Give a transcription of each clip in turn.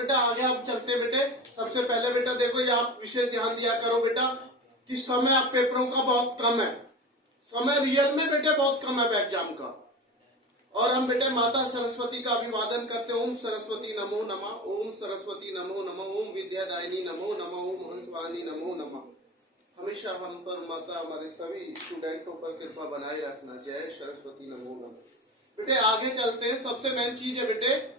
बेटा आगे आप चलते बेटे। सबसे पहले बेटा देखो, ये आप विशेष ध्यान दिया करो बेटा कि समय आप पेपरों का बहुत कम है, समय रियल में बेटे बहुत कम है एग्जाम का। और हम बेटे माता सरस्वती का अभिवादन करते हैं। ओम सरस्वती नमो नमः, ओम सरस्वती नमो नमः, ओम विद्यादायिनी नमो नमः, ओम हंसवाणी नमो नमः। हमेशा हम पर माता हमारे सभी स्टूडेंटों पर कृपा बनाए रखना। जय सरस्वती नमो नमः। बेटे आगे चलते हैं। सबसे मेन चीज है बेटे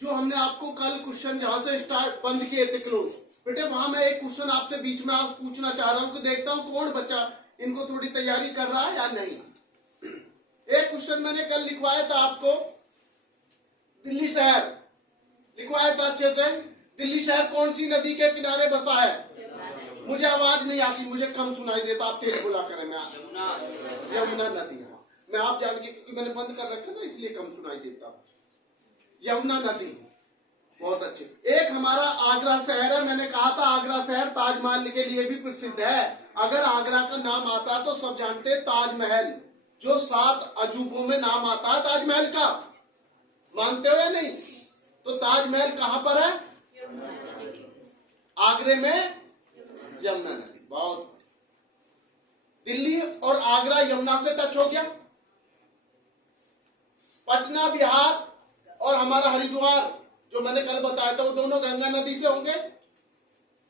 जो हमने आपको कल क्वेश्चन जहां से स्टार्ट बंद किए थे क्लोज, बेटे वहां मैं एक क्वेश्चन आपसे बीच में आप पूछना चाह रहा हूं कि देखता हूं कौन बच्चा इनको थोड़ी तैयारी कर रहा है या नहीं। एक क्वेश्चन मैंने कल लिखवाया था आपको, दिल्ली शहर लिखवाया था अच्छे से। दिल्ली शहर कौन सी नदी के किनारे बसा है? मुझे आवाज नहीं आती, मुझे कम सुनाई देता, आप तेज बोला करें। मैं यमुना नदी, हाँ मैं आप जान के, क्योंकि मैंने बंद कर रखा ना इसलिए कम सुनाई देता। यमुना नदी, बहुत अच्छे। एक हमारा आगरा शहर है, मैंने कहा था आगरा शहर ताजमहल के लिए भी प्रसिद्ध है। अगर आगरा का नाम आता है तो सब जानते हैं ताजमहल, जो 7 अजूबों में नाम आता है ताजमहल का, मानते हो या नहीं? तो ताजमहल कहां पर है? आगरे में यमुना नदी। बहुत दिल्ली और आगरा यमुना से टच हो गया। पटना बिहार और हमारा हरिद्वार जो मैंने कल बताया था वो दोनों गंगा नदी से होंगे,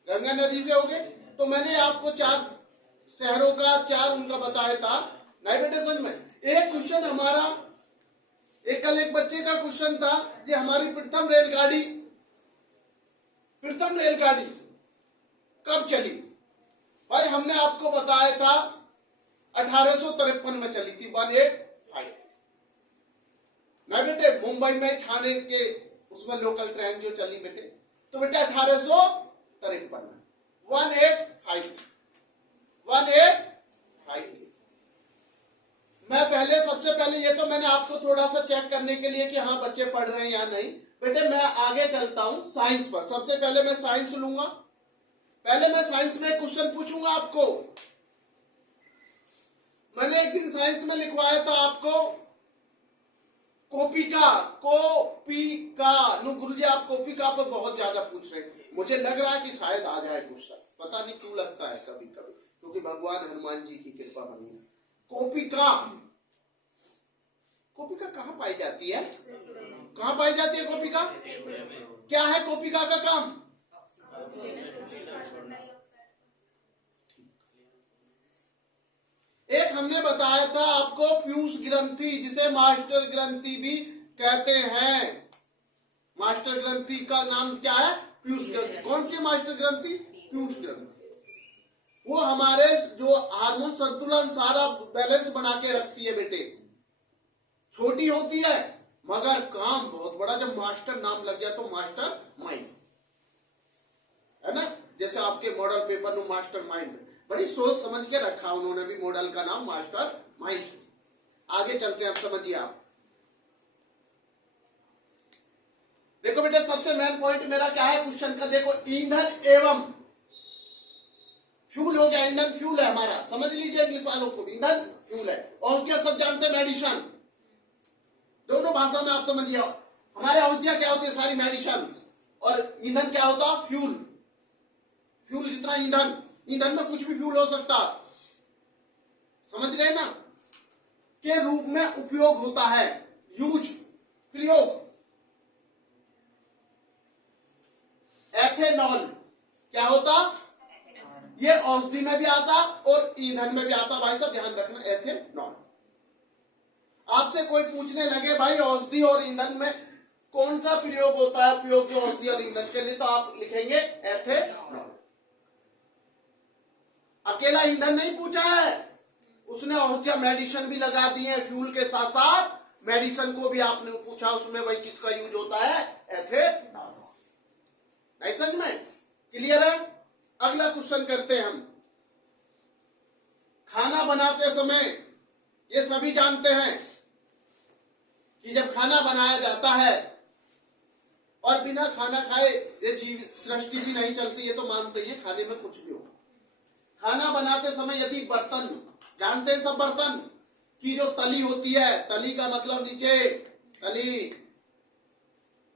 गंगा नदी से होंगे। तो मैंने आपको 4 शहरों का 4 उनका बताया था। नहीं बेटे समझ में। एक क्वेश्चन हमारा कल एक बच्चे का क्वेश्चन था कि हमारी प्रथम रेलगाड़ी कब चली? भाई हमने आपको बताया था 1853 में चली थी, 185। ना बेटे मुंबई में थाने के उसमें लोकल ट्रेन जो चली बेटे, तो बेटे 1853 185। मैं पहले सबसे पहले ये तो मैंने आपको थोड़ा सा चेक करने के लिए कि हाँ बच्चे पढ़ रहे हैं या नहीं। बेटे मैं आगे चलता हूं साइंस पर। सबसे पहले मैं साइंस लूंगा। पहले मैं साइंस में क्वेश्चन पूछूंगा आपको। मैंने एक दिन साइंस में लिखवाया था आपको कोपिका गुरुजी आप कोपिका पर बहुत ज्यादा पूछ रहे हैं। मुझे लग रहा है कि शायद आ जाए क्वेश्चन, पता नहीं क्यों लगता है कभी कभी, क्योंकि भगवान हनुमान जी की कृपा बनी है। कोपिका कहाँ पाई जाती है? कहाँ पाई जाती है कोपिका? क्या है कोपिका का काम? एक हमने बताया था आपको पीयूष ग्रंथि, जिसे मास्टर ग्रंथि भी कहते हैं। मास्टर ग्रंथि का नाम क्या है? पीयूष ग्रंथि। कौन सी मास्टर ग्रंथि? पीयूष ग्रंथि। वो हमारे जो हार्मोन संतुलन सारा बैलेंस बना के रखती है बेटे। छोटी होती है मगर काम बहुत बड़ा। जब मास्टर नाम लग गया तो मास्टर माइंड है ना, जैसे आपके मॉडल पेपर में मास्टर माइंड, बड़ी सोच समझ के रखा उन्होंने भी मॉडल का नाम मास्टर माइंड। आगे चलते हैं, आप समझिए। आप देखो बेटा सबसे मेन पॉइंट मेरा क्या है क्वेश्चन का, देखो ईंधन एवं फ्यूल हो गया। ईंधन फ्यूल है हमारा, समझ लीजिए इंग्लिश वालों को, ईंधन फ्यूल है। औषधियां सब जानते हैं, मेडिसिन, दोनों भाषा में आप समझिए। हमारे औषधियां क्या होती है? सारी मेडिसिन। और ईंधन क्या होता? फ्यूल। फ्यूल जितना ईंधन, ईंधन में कुछ भी फ्यूल हो सकता, समझ रहे ना, के रूप में उपयोग होता है। यूज, प्रयोग। एथेनॉल क्या होता? ये औषधि में भी आता और ईंधन में भी आता। भाई साहब ध्यान रखना, एथेनॉल। आपसे कोई पूछने लगे भाई औषधि और ईंधन में कौन सा प्रयोग होता है, उपयोग जो औषधि और ईंधन के लिए, तो आप लिखेंगे एथेनॉल। अकेला ईंधन नहीं पूछा है, उसने औषधियां मेडिसिन भी लगा दी है। फ्यूल के साथ साथ मेडिसिन को भी आपने पूछा, उसमें भाई किसका यूज होता है? एथेनॉल। नहीं समझ में? क्लियर है? अगला क्वेश्चन करते हैं हम। खाना बनाते समय ये सभी जानते हैं कि जब खाना बनाया जाता है और बिना खाना खाए ये जीव सृष्टि भी नहीं चलती, ये तो मानते ही, खाने में कुछ भी हो। खाना बनाते समय यदि बर्तन, जानते हैं सब बर्तन की जो तली होती है, तली का मतलब नीचे, तली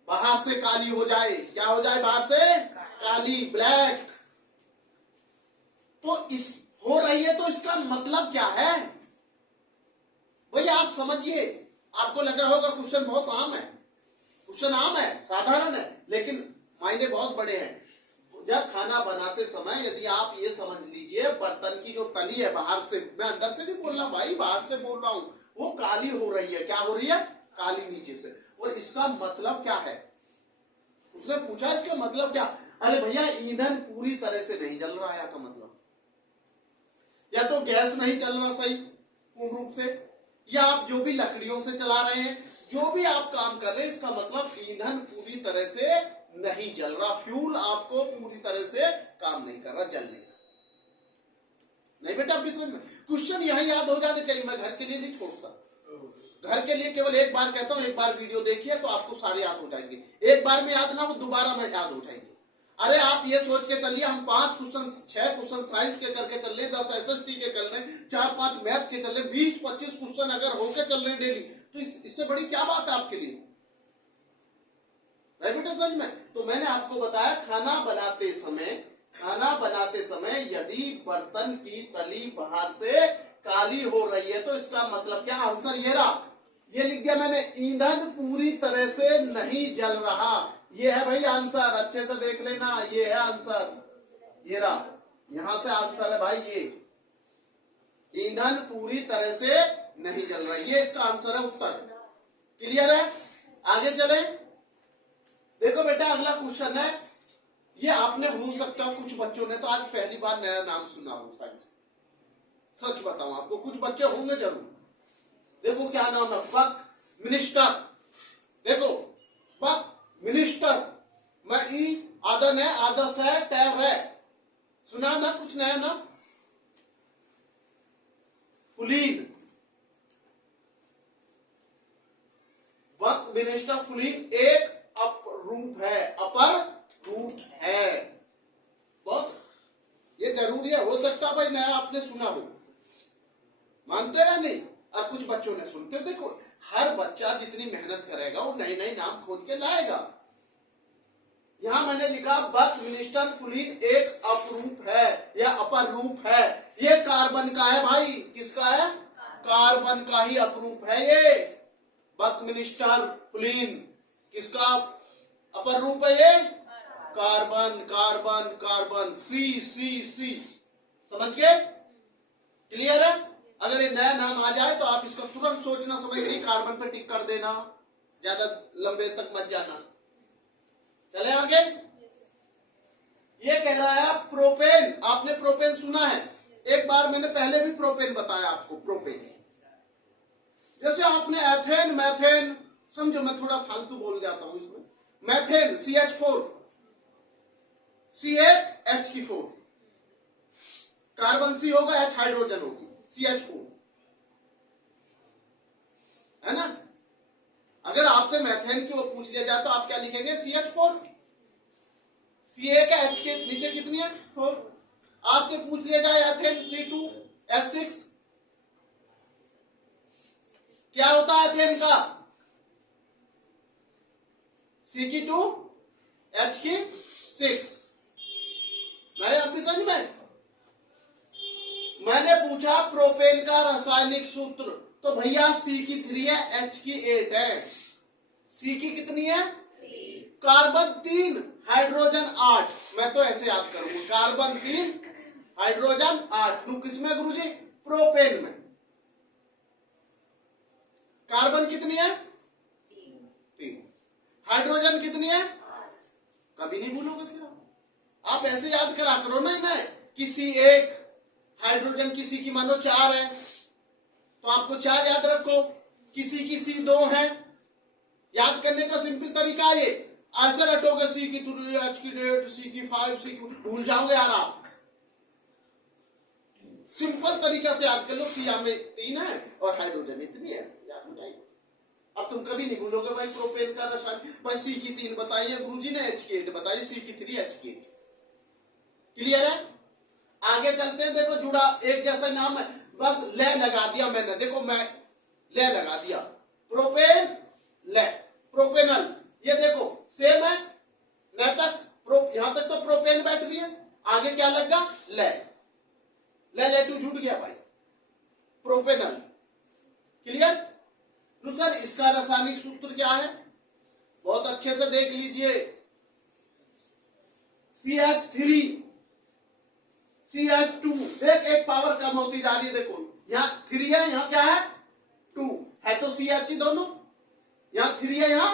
बाहर से काली हो जाए। क्या हो जाए? बाहर से काली, ब्लैक। तो इस हो रही है, तो इसका मतलब क्या है भैया? आप समझिए। आपको लग रहा होगा क्वेश्चन बहुत आम है, क्वेश्चन आम है, साधारण है, लेकिन मायने बहुत बड़े हैं। जब खाना बनाते समय यदि आप ये समझ लीजिए, बर्तन की जो तली है बाहर से, मैं अंदर से नहीं बोल रहा भाई, बाहर से बोल रहा हूं, वो काली हो रही है। क्या हो रही है? काली नीचे से। और इसका मतलब क्या है? उसने पूछा इसका मतलब क्या? अरे भैया, ईंधन पूरी तरह से नहीं जल रहा है का मतलब, या तो गैस नहीं चल रहा सही पूर्ण रूप से, या आप जो भी लकड़ियों से चला रहे हैं, जो भी आप काम कर रहे हैं, इसका मतलब ईंधन पूरी तरह से नहीं जल रहा, फ्यूल आपको पूरी तरह से काम नहीं कर रहा, जल नहीं रहा। नहीं बेटा, आपकी समझ में क्वेश्चन यहां याद हो जाने चाहिए। मैं घर के लिए नहीं छोड़ता, घर के लिए केवल एक बार कहता हूं, एक बार वीडियो देखिए तो आपको सारे याद हो जाएंगे। एक बार में याद ना हो, दोबारा में याद हो जाएंगे। अरे आप ये सोच के चलिए, हम 5 क्वेश्चन 6 क्वेश्चन साइंस के करके चल रहे, 10 एसएसटी के कर रहे, 4-5 मैथ के चल रहे, 20-25 क्वेश्चन अगर होके चल रहे डेली, तो इससे बड़ी क्या बात है आपके लिए? राइट बेटा, समझ में? तो मैंने आपको बताया, खाना बनाते समय यदि बर्तन की तली बाहर से काली हो रही है, तो इसका मतलब क्या? आंसर ये रहा, ये लिख दिया मैंने, ईंधन पूरी तरह से नहीं जल रहा। ये है भाई आंसर, अच्छे से देख लेना, ये है आंसर, ये रहा, यहां से आंसर है भाई, ये ईंधन पूरी तरह से नहीं जल रहा, ये इसका आंसर है, उत्तर। क्लियर है? आगे चले। देखो बेटा, अगला क्वेश्चन है, ये आपने हो सकता है कुछ बच्चों ने तो आज पहली बार नया नाम सुना हो साइंस। सच बताऊं आपको, कुछ बच्चे होंगे जरूर। देखो क्या नाम है, बक मिनिस्टर। देखो बक मिनिस्टर, मैं ई आदन है, आदर्श है, टैर है, सुना ना कुछ नया नाम? फुलीन, बक मिनिस्टर फुलीन एक अपरूप है, अपर रूप है। बहुत ये जरूरी है, हो सकता भाई नया आपने सुना हो, मानते हैं नहीं? और कुछ बच्चों ने सुनते। देखो, हर बच्चा जितनी मेहनत करेगा वो नए नए नाम खोज के लाएगा। यहां मैंने लिखा, बक मिनिस्टर फुलीन एक अपरूप है या अपर रूप है। ये कार्बन का है भाई, किसका है? कार्बन का ही अपरूप है ये। बक मिनिस्टर फुलीन किसका अपर रूप है? ये कार्बन, कार्बन, कार्बन, सी सी सी। समझ गए? क्लियर है? अगर ये नया नाम आ जाए तो आप इसका तुरंत सोचना, समझ नहीं, कार्बन पे टिक कर देना, ज्यादा लंबे तक मत जाना। चले आगे। ये कह रहा है प्रोपेन, आपने प्रोपेन सुना है? एक बार मैंने पहले भी प्रोपेन बताया आपको। प्रोपेन जैसे आपने एथेन, मैथेन, समझो मैं थोड़ा फालतू बोल जाता हूं इसमें। Methane CH4, CH4, carbon C होगा, H हाइड्रोजन होगी, CH4, है ना? अगर आपसे मैथेन की ओर पूछ लिया जाए तो आप क्या लिखेंगे? CH4। Ca का H के नीचे कितनी है? 4। आपसे पूछ लिया जाए एथेन C2H6, क्या होता है एथेन का? C2H6। मैंने आपकी समझ में? मैंने पूछा प्रोपेन का रासायनिक सूत्र, तो भैया C की 3 है, H की 8 है। C की कितनी है? Carbon 3, hydrogen 8। मैं तो ऐसे याद करूंगा, कार्बन 3, हाइड्रोजन 8। किसमें गुरुजी? प्रोपेन में। कार्बन कितनी है? 3। हाइड्रोजन कितनी है? कभी नहीं भूलोगे फिर आप ऐसे याद करा करो ना इन्हें, किसी एक हाइड्रोजन किसी की मानो 4 है तो आपको 4 याद रखो, किसी की C2 है। याद करने का सिंपल तरीका ये, ऐसे रटोगे C की 3, H की 8, C की 5, C की, भूल जाओगे यार आप। सिंपल तरीका से याद कर लो, C में 3 है और हाइड्रोजन इतनी है, याद हो जाएगी। अब तुम कभी नहीं भूलोगे भाई प्रोपेन का रसायन, भाई C की 3 बताइए गुरुजी ने, H की 8 बताइए, C की 3, H की 8। क्लियर है? आगे चलते हैं। देखो जुड़ा एक जैसा नाम है, बस ले लगा दिया मैंने। देखो मैं ले लगा दिया, प्रोपेन ले, प्रोपेनल, ये देखो सेम है, न तक यहां तक तो प्रोपेन बैठ रही है, आगे क्या लगा, ले जुड़ गया भाई, प्रोपेनल। क्लियर? तो सर इसका रासायनिक सूत्र क्या है, बहुत अच्छे से देख लीजिए। CH3 CH2, एक पावर कम होती जा रही है, देखो यहाँ 3 है, यहाँ क्या है 2 है, तो CH ही दोनों, यहाँ 3 है यहाँ,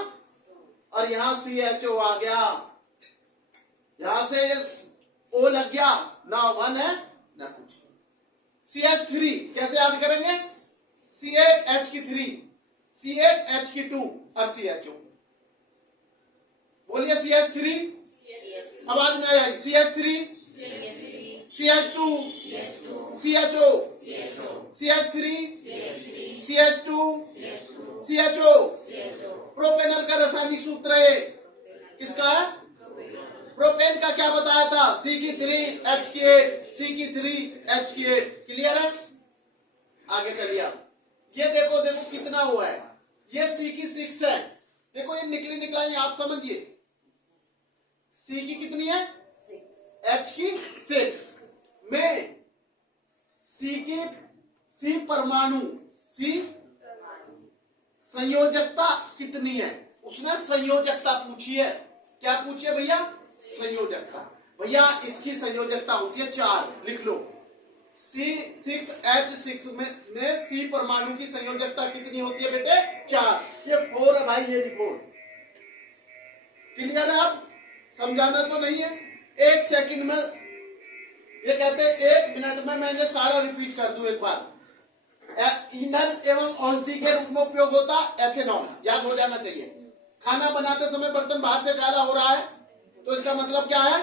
और यहाँ CHO आ गया, यहां से O लग गया, ना 1 है ना कुछ। CH3 कैसे याद करेंगे, C8H की 3, C8H की 2 और CHO। बोलिए CH3, आवाज नहीं आई, CH3 CH2 CHO, CH3 CH2 CHO। Propanal का रासायनिक सूत्र है, किसका है, प्रोपेन का क्या बताया था, C3H8, C3H8। क्लियर है? आगे चलिए आप, ये देखो कितना हुआ है, ये C6 है, देखो ये निकला है, आप समझिए C की कितनी है, H की 6 में C परमाणु, C संयोजकता कितनी है, उसने संयोजकता पूछी है, क्या पूछी है भैया, संयोजकता। भैया इसकी संयोजकता होती है 4, लिख लो, C6H6 में C परमाणु की संयोजकता कितनी होती है बेटे, 4, ये 4 है भाई, ये लिखो। क्लियर है? आप समझाना तो नहीं है, 1 सेकंड में, ये कहते हैं 1 मिनट में मैंने सारा रिपीट कर दूं एक बार। ईंधन एवं औषधि के रूप में उपयोग होता एथेनॉल, याद हो जाना चाहिए। खाना बनाते समय बर्तन बाहर से काला हो रहा है, तो इसका मतलब क्या है,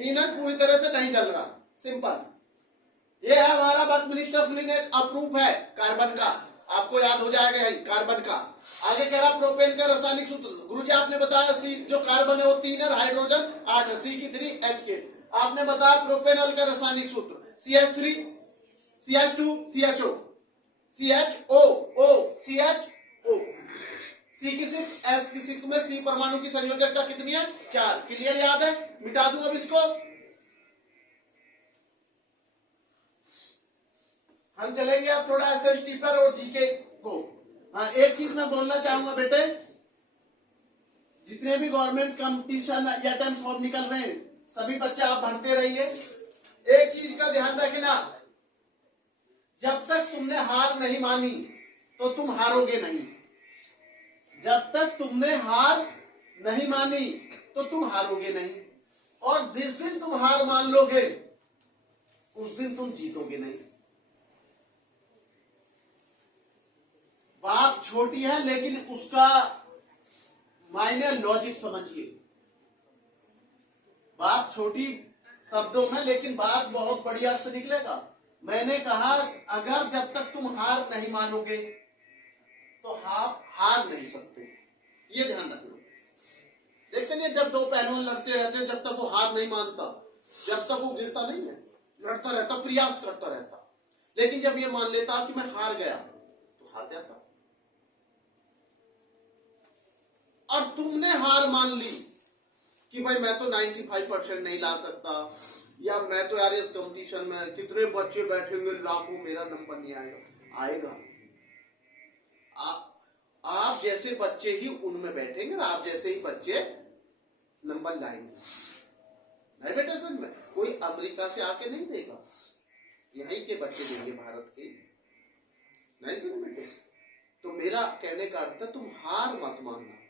ईंधन पूरी तरह से नहीं जल रहा, सिंपल। ये है हमारा वर्क मिनिस्टर ने अप्रूव है कार्बन का, आपको याद हो जाएगा कार्बन का। आगे कह रहा प्रोपेन का रासायनिक सूत्र, गुरुजी आपने बताया सी जो कार्बन है वो 3 है, हाइड्रोजन 8 है, C की 3 H के। आपने बताया प्रोपेनल का रासायनिक सूत्र CH3 CH2 CHO, CHO, C की 6 S की 6 में C परमाणु की संयोजकता कितनी है, 4। क्लियर? याद है? मिटा दूं अब इसको, हम चलेंगे अब थोड़ा SST पर और GK को। हाँ, एक चीज मैं बोलना चाहूंगा बेटे, जितने भी गवर्नमेंट कंपटीशन या टेस्ट फॉर्म निकल रहे हैं, सभी बच्चे आप भरते रहिए। एक चीज का ध्यान रखना, जब तक तुमने हार नहीं मानी तो तुम हारोगे नहीं, जब तक तुमने हार नहीं मानी तो तुम हारोगे नहीं, और जिस दिन तुम हार मान लोगे उस दिन तुम जीतोगे नहीं। बात छोटी है लेकिन उसका मायने लॉजिक समझिए, बात छोटी शब्दों में लेकिन बात बहुत बढ़िया से निकलेगा। मैंने कहा अगर जब तक तुम हार नहीं मानोगे तो आप हार नहीं सकते, ये ध्यान रखना। देखते नहीं जब दो पहलवान लड़ते रहते हैं, जब तक वो हार नहीं मानता, जब तक वो गिरता नहीं है, लड़ता रहता, प्रयास करता रहता, लेकिन जब ये मान लेता कि मैं हार गया तो हार जाता। और तुमने हार मान ली कि भाई मैं तो 95% नहीं ला सकता, या मैं तो यार इस कंपटीशन में कितने बच्चे बैठेंगे लाखों, मेरा नंबर नहीं आएगा। आएगा, आप जैसे बच्चे ही उनमें बैठेंगे, आप जैसे ही बच्चे नंबर लाएंगे। नहीं बेटा, समझ में, कोई अमेरिका से आके नहीं देगा, यहीं के बच्चे देंगे भारत के, नहीं समझ बेटे। तो मेरा कहने का अर्थ है तुम हार मत मानना,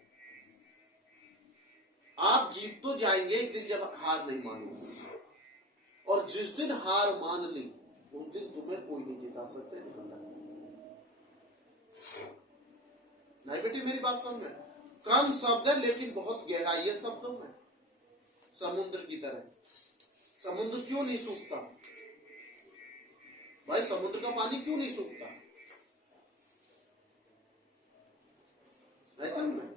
आप जीत तो जाएंगे एक दिन जब हार नहीं मानोगे, और जिस दिन हार मान ली उस दिन तुम्हें कोई नहीं जिता सकते। नहीं बेटी, मेरी बात समझ में, कम शब्द है लेकिन बहुत गहराई है शब्दों में, समुद्र की तरह। समुद्र क्यों नहीं सूखता भाई, समुद्र का पानी क्यों नहीं सूखता, नहीं समझ में।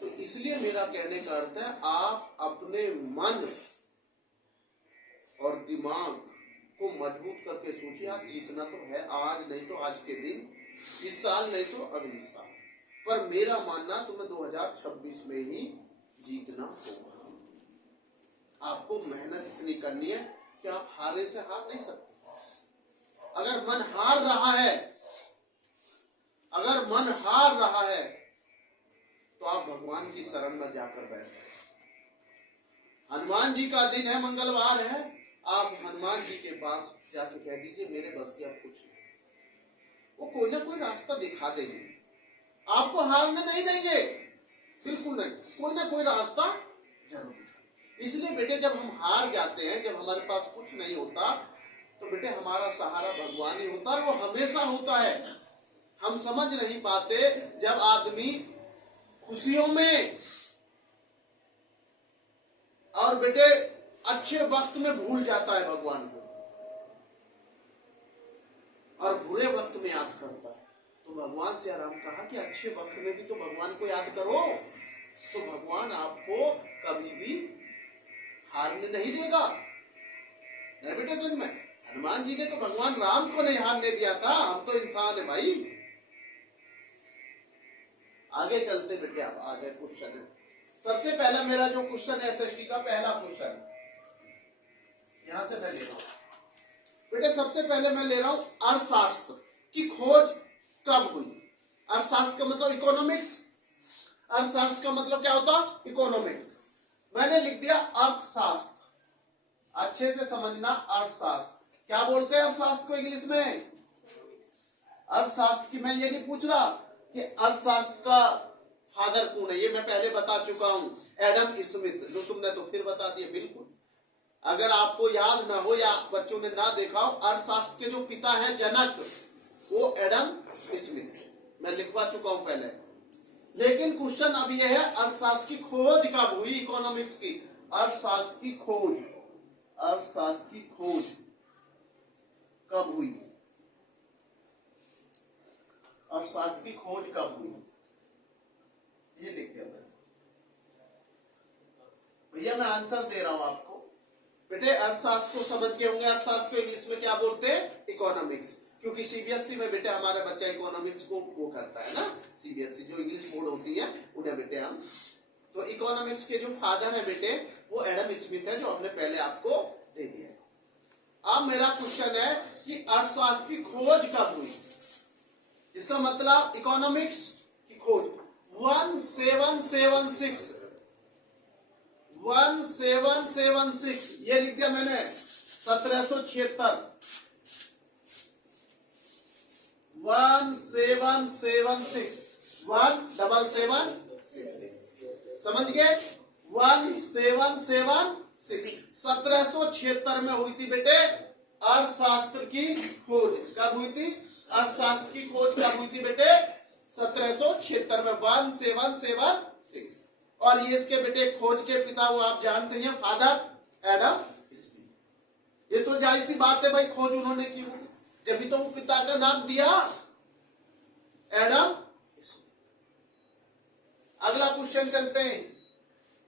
तो इसलिए मेरा कहने का अर्थ है आप अपने मन और दिमाग को मजबूत करके सोचिए, आज जीतना तो है, आज नहीं तो आज के दिन, इस साल नहीं तो अगले साल। पर मेरा मानना तुम्हें 2026 में ही जीतना होगा। आपको मेहनत इतनी करनी है कि आप हारे से हार नहीं सकते। अगर मन हार रहा है, अगर मन हार रहा है तो आप भगवान की शरण में जाकर बैठे। हनुमान जी का दिन है, मंगलवार है, आप हनुमान जी के पास जाके कह दीजिए मेरे बस की अब कुछ नहीं। वो कोई ना कोई रास्ता दिखा देंगे, आपको हारने नहीं देंगे, बिल्कुल नहीं, कोई ना कोई रास्ता जरूर दिखाएंगे। इसलिए बेटे जब हम हार जाते हैं, जब हमारे पास कुछ नहीं होता, तो बेटे हमारा सहारा भगवान ही होता है, वो हमेशा होता है। हम समझ नहीं पाते जब आदमी खुशियों में और बेटे अच्छे वक्त में भूल जाता है भगवान को और बुरे वक्त में याद करता है। तो भगवान से आराम कहा कि अच्छे वक्त में भी तो भगवान को याद करो, तो भगवान आपको कभी भी हारने नहीं देगा। नहीं बेटे समझ में, हनुमान जी ने तो भगवान राम को नहीं हारने दिया था। हम तो इंसान है भाई। आगे चलते बेटे, अब आगे क्वेश्चन है। सबसे पहला मेरा जो क्वेश्चन है एसएसटी का पहला क्वेश्चन, यहां से मैं ले रहा हूं बेटे। सबसे पहले मैं ले रहा हूं अर्थशास्त्र की खोज कब हुई। अर्थशास्त्र का मतलब इकोनॉमिक्स, अर्थशास्त्र का मतलब क्या होता, इकोनॉमिक्स। मैंने लिख दिया अर्थशास्त्र, अच्छे से समझना। अर्थशास्त्र क्या बोलते हैं अर्थशास्त्र को इंग्लिश में? अर्थशास्त्र की मैं ये नहीं पूछ रहा कि अर्थशास्त्र का फादर कौन है, ये मैं पहले बता चुका हूं, एडम स्मिथ, जो तुमने तो फिर बता दिया। बिल्कुल, अगर आपको याद ना हो या बच्चों ने ना देखा हो, अर्थशास्त्र के जो पिता हैं जनक, वो एडम स्मिथ, मैं लिखवा चुका हूं पहले। लेकिन क्वेश्चन अब ये है अर्थशास्त्र की खोज कब हुई, इकोनॉमिक्स की। अर्थशास्त्र की खोज, अर्थशास्त्र की खोज कब हुई, अर्थशास्त्र की खोज कब हुई, ये लिख दिया भैया। मैं आंसर दे रहा हूं आपको बेटे। अर्थशास्त्र को समझ के होंगे, अर्थशास्त्र को इंग्लिश में क्या बोलते हैं, इकोनॉमिक्स। क्योंकि सीबीएसई में बेटे हमारा बच्चा इकोनॉमिक्स को वो करता है ना, सीबीएसई जो इंग्लिश बोर्ड होती है उन्हें बेटे हम, तो इकोनॉमिक्स के जो फादर है बेटे वो एडम स्मिथ है, जो हमने पहले आपको दे दिया। अब मेरा क्वेश्चन है कि अर्थशास्त्र की खोज कब हुई। इसका मतलब इकोनॉमिक्स की खोज 1776, 1776 ये लिख दिया मैंने। 1776, 1776, 1776 समझ गए। 1776 1776 में हुई थी बेटे अर्थशास्त्र की खोज। कब हुई थी अर्थशास्त्र की खोज, कब हुई थी बेटे 1776 में, 1776। और ये इसके बेटे खोज के पिता वो आप जानते हैं, फादर एडम स्मिथ। ये तो जाहिर सी बात है भाई, खोज उन्होंने की होगी, जब तो वो पिता का नाम दिया एडम। अगला क्वेश्चन चलते हैं,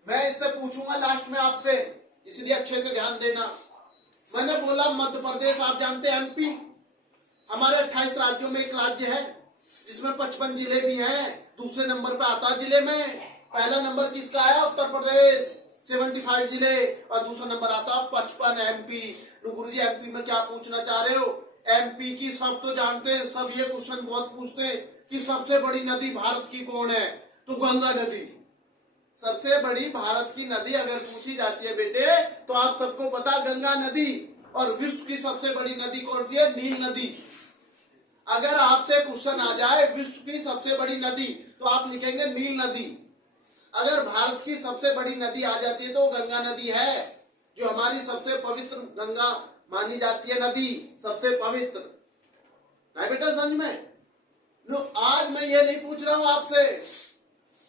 मैं इससे पूछूंगा लास्ट में आपसे, इसलिए अच्छे से ध्यान देना। मैंने बोला मध्य प्रदेश, आप जानते हैं एमपी, हमारे 28 राज्यों में एक राज्य है जिसमें 55 जिले भी हैं। दूसरे नंबर पे आता जिले में, पहला नंबर किसका आया, उत्तर प्रदेश 75 जिले, और दूसरा नंबर आता 55 एमपी। गुरु जी एमपी में क्या पूछना चाह रहे हो, एमपी की सब तो जानते हैं, सब ये क्वेश्चन बहुत पूछते हैं कि सबसे बड़ी नदी भारत की कौन है, तो गंगा नदी। सबसे बड़ी भारत की नदी अगर पूछी जाती है बेटे तो आप सबको पता गंगा नदी। और विश्व की सबसे बड़ी नदी कौन सी है, नील नदी। अगर आपसे क्वेश्चन आ जाए विश्व की सबसे बड़ी नदी तो आप लिखेंगे नील नदी। अगर भारत की सबसे बड़ी नदी आ जाती है तो गंगा नदी है, जो हमारी सबसे पवित्र गंगा मानी जाती है नदी, सबसे पवित्र। नहीं बेटा समझ में। नो, आज मैं ये नहीं पूछ रहा हूं आपसे,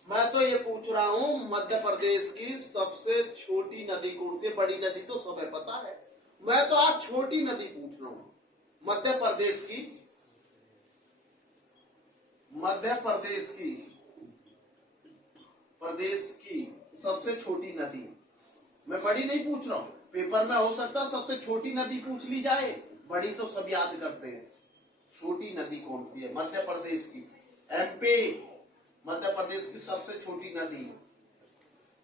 मैं तो ये पूछ रहा हूं मध्य प्रदेश की सबसे छोटी नदी कौन सी, बड़ी नदी तो सबे पता है, मैं तो आज छोटी नदी पूछ रहा हूं। मध्य प्रदेश की, मध्य प्रदेश की, प्रदेश की सबसे छोटी नदी, मैं बड़ी नहीं पूछ रहा हूं। पेपर में हो सकता है सबसे छोटी नदी पूछ ली जाए, बड़ी तो सब याद करते हैं। छोटी नदी कौन सी है मध्य प्रदेश की, एमपी मध्य प्रदेश की सबसे छोटी नदी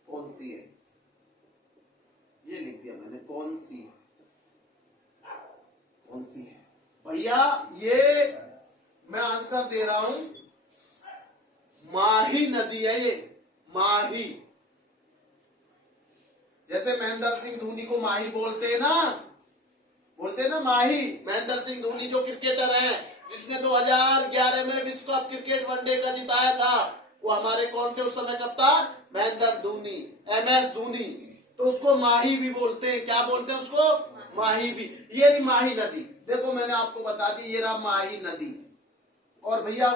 कौन सी है? ये लिख दिया मैंने, कौन सी है भैया? ये मैं आंसर दे रहा हूं, माही नदी है ये, माही। जैसे महेंद्र सिंह धोनी को माही बोलते हैं ना माही। महेंद्र सिंह धोनी जो क्रिकेटर हैं, जिसने 2011 में विश्व कप क्रिकेट वनडे का जिताया था, वो हमारे कौन थे उस समय कप्तान? महेंद्र धोनी, MS धोनी। तो उसको माही भी बोलते हैं। क्या बोलते हैं उसको? माही भी। ये रही माही नदी, देखो मैंने आपको बता दी, ये रहा माही नदी। और भैया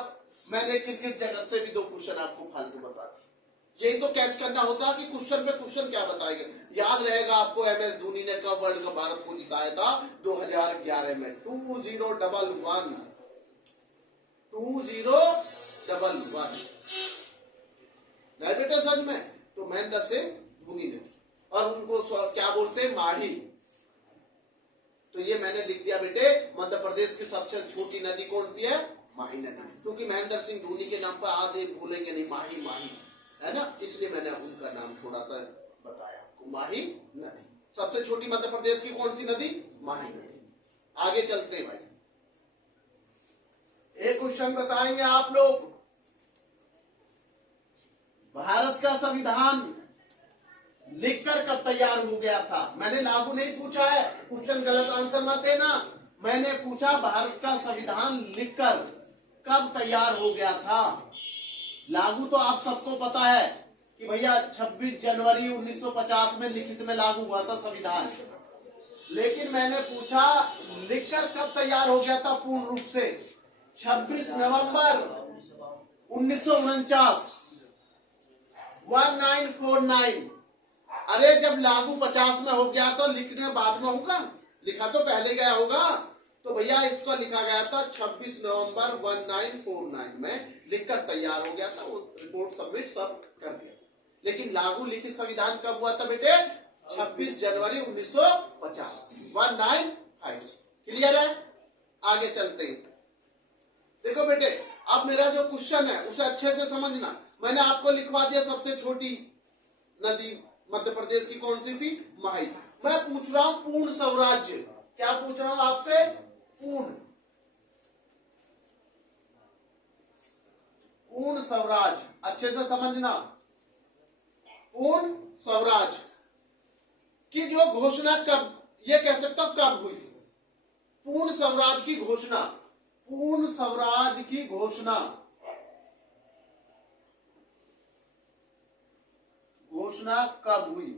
मैंने क्रिकेट जगत से भी 2 क्वेश्चन आपको फालतू बता दिए। यही तो कैच करना होता कि क्वेश्चन पे क्वेश्चन क्या बताएंगे। याद रहेगा आपको MS धोनी ने कब वर्ल्ड कप भारत को जिताया था? 2011 में 2011 नहीं बेटे सच में? तो महेंद्र सिंह धोनी ने, और उनको क्या बोलते हैं? माही। तो ये मैंने लिख दिया बेटे, मध्य प्रदेश की सबसे छोटी नदी कौन सी है? माही नदी। क्योंकि महेंद्र सिंह धोनी के नाम पर आधे भूलेंगे नहीं, माही है ना, इसलिए मैंने उनका नाम थोड़ा सा बताया आपको, माही नदी। सबसे छोटी मध्य प्रदेश की कौन सी नदी? माही नदी। आगे चलते हैं भाई, एक क्वेश्चन बताएंगे आप लोग। भारत का संविधान लिखकर कब तैयार हो गया था? मैंने लागू नहीं पूछा है, क्वेश्चन गलत आंसर मत देना। मैंने पूछा भारत का संविधान लिखकर कब तैयार हो गया था। लागू तो आप सबको पता है कि भैया 26 जनवरी 1950 में लिखित में लागू हुआ था संविधान। लेकिन मैंने पूछा लिखकर कब तैयार हो गया था पूर्ण रूप से? 26 नवंबर 1949, 1949। अरे जब लागू 50 में हो गया तो लिखने बाद में होगा, लिखा तो पहले गया होगा। तो भैया इसको लिखा गया था 26 नवंबर 1949 में, लिखकर तैयार हो गया था, वो रिपोर्ट सबमिट सब कर दिया। लेकिन लागू लिखित संविधान कब हुआ था बेटे? 26 जनवरी 1950, 1950। क्लियर है? आगे चलते हैं। देखो बेटे, अब मेरा जो क्वेश्चन है उसे अच्छे से समझना। मैंने आपको लिखवा दिया सबसे छोटी नदी मध्य प्रदेश की कौन सी थी? माही। मैं पूछ रहा हूं पूर्ण स्वराज्य। क्या पूछ रहा हूं आपसे? पूर्ण स्वराज, अच्छे से समझना। पूर्ण स्वराज की जो घोषणा कब, ये कह सकता हूं कब हुई? पूर्ण स्वराज की घोषणा, पूर्ण स्वराज की घोषणा कब हुई?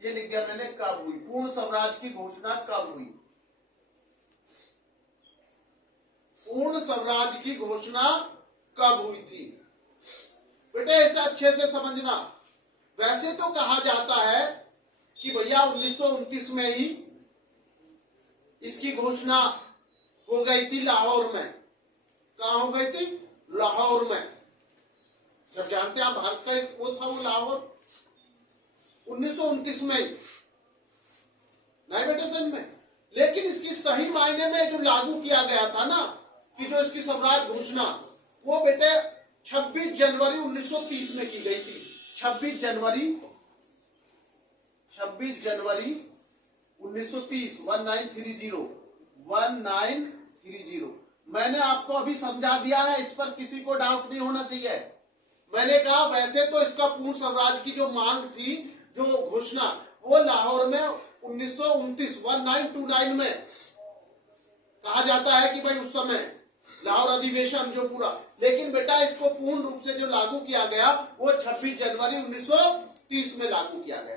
ये लिख दिया मैंने, कब हुई? पूर्ण स्वराज की घोषणा कब हुई? पूर्ण स्वराज की घोषणा कब हुई थी बेटे? इसे अच्छे से समझना। वैसे तो कहा जाता है कि भैया 1929 में ही इसकी घोषणा हो गई थी लाहौर में। कहां हो गई थी? लाहौर में। जब जानते हैं आप भारत का एक वो था, वो लाहौर 1929 में ही, नहीं बेटे सच में? लेकिन इसकी सही मायने में जो लागू किया गया था ना, कि जो इसकी स्वराज घोषणा, वो बेटे 26 जनवरी 1930 में की गई थी। 26 जनवरी 1930, 1930। मैंने आपको अभी समझा दिया है, इस पर किसी को डाउट नहीं होना चाहिए। मैंने कहा वैसे तो इसका पूर्ण स्वराज की जो मांग थी, जो घोषणा, वो लाहौर में 1929 में कहा जाता है कि भाई उस समय लाहौर अधिवेशन जो पूरा। लेकिन बेटा इसको पूर्ण रूप से जो लागू किया गया वो 26 जनवरी 1930 में लागू किया गया।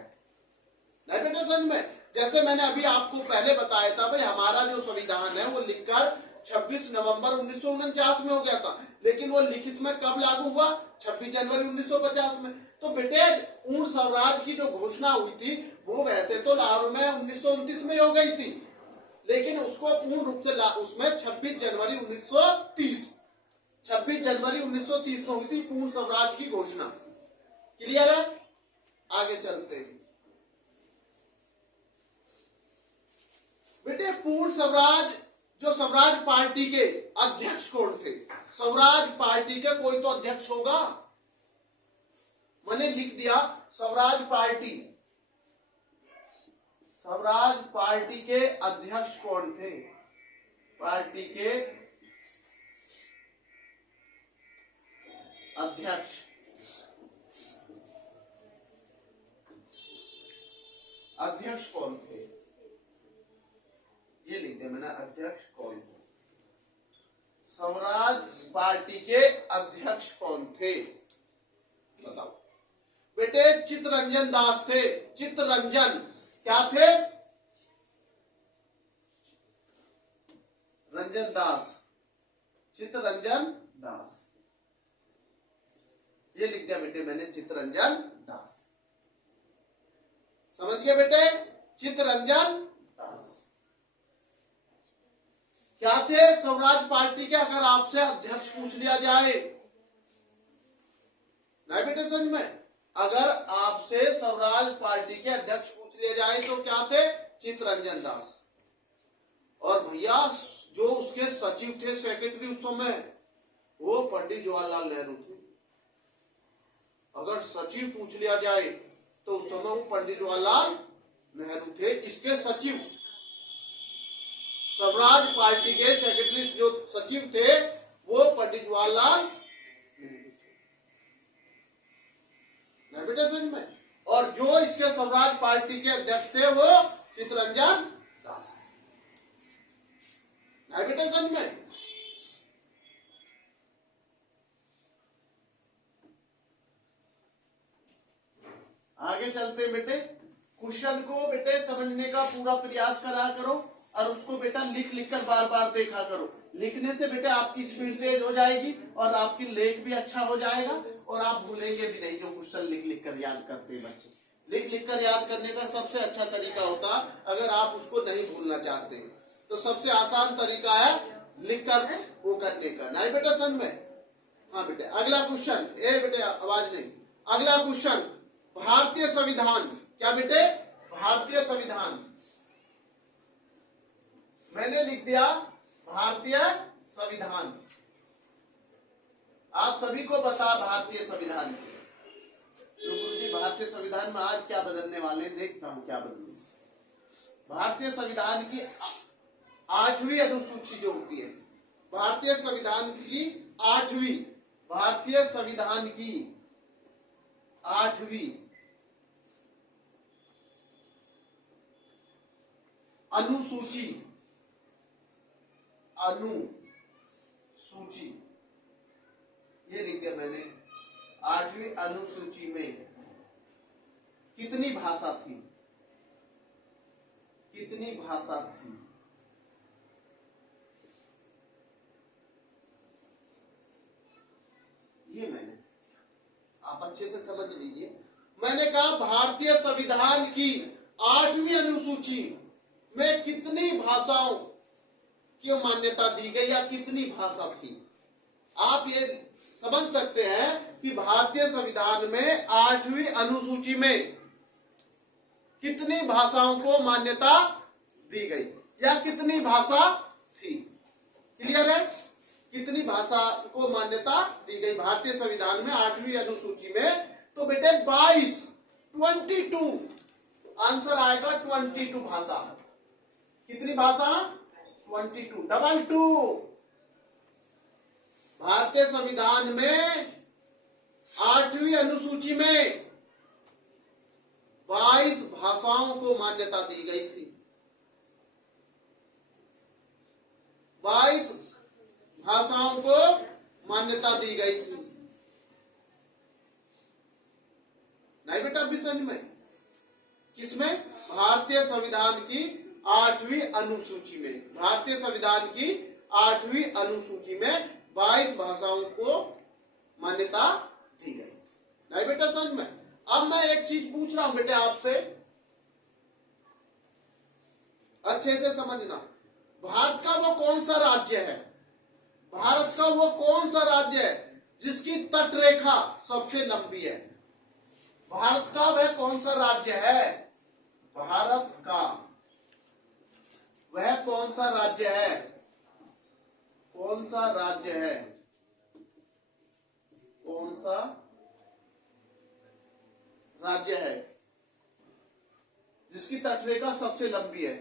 नहीं बेटा समझ में? जैसे मैंने अभी आपको पहले बताया था भाई, हमारा जो संविधान है वो लिखकर 26 नवंबर 1949 में हो गया था, लेकिन वो लिखित में कब लागू हुआ? 26 जनवरी 1950 में। तो बेटे पूर्ण स्वराज की जो घोषणा हुई थी वो वैसे तो लाहौर में 1929 में हो गई थी, लेकिन उसको पूर्ण रूप से उसमें 26 जनवरी 1930 में हुई थी पूर्ण स्वराज की घोषणा। क्लियर है? आगे चलते हैं बेटे। पूर्ण स्वराज जो स्वराज पार्टी के अध्यक्ष कौन थे? स्वराज पार्टी के कोई तो अध्यक्ष होगा। मैंने लिख दिया स्वराज पार्टी। स्वराज पार्टी के अध्यक्ष कौन थे? पार्टी के अध्यक्ष कौन थे? ये लिख दिया मैंने, अध्यक्ष कौन थे? स्वराज पार्टी के अध्यक्ष कौन थे? बताओ बेटे। चित्तरंजन दास थे। चित्तरंजन क्या थे? रंजन दास, चित्तरंजन दास। ये लिख दिया बेटे मैंने, चित्तरंजन दास। समझ गए बेटे? चित्तरंजन दास क्या थे? स्वराज पार्टी के अगर आपसे अध्यक्ष पूछ लिया जाए, नहीं बेटे समझ में? अगर आपसे स्वराज पार्टी के अध्यक्ष पूछ लिया जाए तो क्या थे? चित्तरंजन दास। और भैया जो उसके सचिव थे, सेक्रेटरी उस समय, वो पंडित जवाहरलाल नेहरू थे। अगर सचिव पूछ लिया जाए तो उस समय वो पंडित जवाहरलाल नेहरू थे, इसके सचिव। स्वराज पार्टी के सेक्रेटरी जो सचिव थे वो पंडित जवाहरलाल नेहरू थे। नहीं बेटा समझ में? और जो इसके स्वराज पार्टी के अध्यक्ष थे वो चित्तरंजन दास। नहीं बेटा समझ में? आगे चलते बेटे। क्वेश्चन को बेटे समझने का पूरा प्रयास करा करो और उसको बेटा लिख लिख कर बार बार देखा करो। लिखने से बेटे आपकी स्पीड तेज हो जाएगी और आपकी लेख भी अच्छा हो जाएगा और आप भूलेंगे भी नहीं जो क्वेश्चन लिख लिख कर याद करते हैं बच्चे। लिख लिख कर याद करने का सबसे अच्छा तरीका होता, अगर आप उसको नहीं भूलना चाहते हैं तो सबसे आसान तरीका है लिख कर वो करने का। नहीं बेटा समझ में? हाँ बेटे। अगला क्वेश्चन, ए बेटे आवाज नहीं। अगला क्वेश्चन, भारतीय संविधान। क्या बेटे? भारतीय संविधान। मैंने लिख दिया भारतीय संविधान। आप सभी को बता भारतीय संविधान। तो गुरुजी भारतीय संविधान में आज क्या बदलने वाले हैं, देखता हूं क्या बदलने। भारतीय संविधान की 8वीं अनुसूची जो होती है, भारतीय संविधान की 8वीं, भारतीय संविधान की 8वीं अनुसूची, अनुसूची ये लिख दिया मैंने। 8वीं अनुसूची में कितनी भाषा थी? कितनी भाषा थी? ये मैंने, आप अच्छे से समझ लीजिए। मैंने कहा भारतीय संविधान की 8वीं अनुसूची में कितनी भाषाओं की मान्यता दी गई या कितनी भाषा थी। आप ये समझ सकते हैं कि भारतीय संविधान में 8वीं अनुसूची में कितनी भाषाओं को मान्यता दी गई या कितनी भाषा थी। क्लियर है? कितनी भाषा को मान्यता दी गई भारतीय संविधान में 8वीं अनुसूची में? तो बेटे 22 आंसर आएगा 22 भाषा। कितनी भाषा? 22 भारतीय संविधान में 8वीं अनुसूची में 22 भाषाओं को मान्यता दी गई थी। 22 भाषाओं को मान्यता दी गई थी। नहीं बेटा अभी समझ में? किसमें? भारतीय संविधान की 8वीं अनुसूची में। भारतीय संविधान की 8वीं अनुसूची में 22 भाषाओं को मान्यता दी गई। नहीं बेटा समझ में? अब मैं एक चीज पूछ रहा हूं बेटे आपसे, अच्छे से समझना। भारत का वो कौन सा राज्य है, भारत का वो कौन सा राज्य है जिसकी तट रेखा सबसे लंबी है? भारत का वह कौन सा राज्य है? भारत का वह कौन सा राज्य है कौन सा राज्य है, कौन सा राज्य है जिसकी तटरेखा सबसे लंबी है?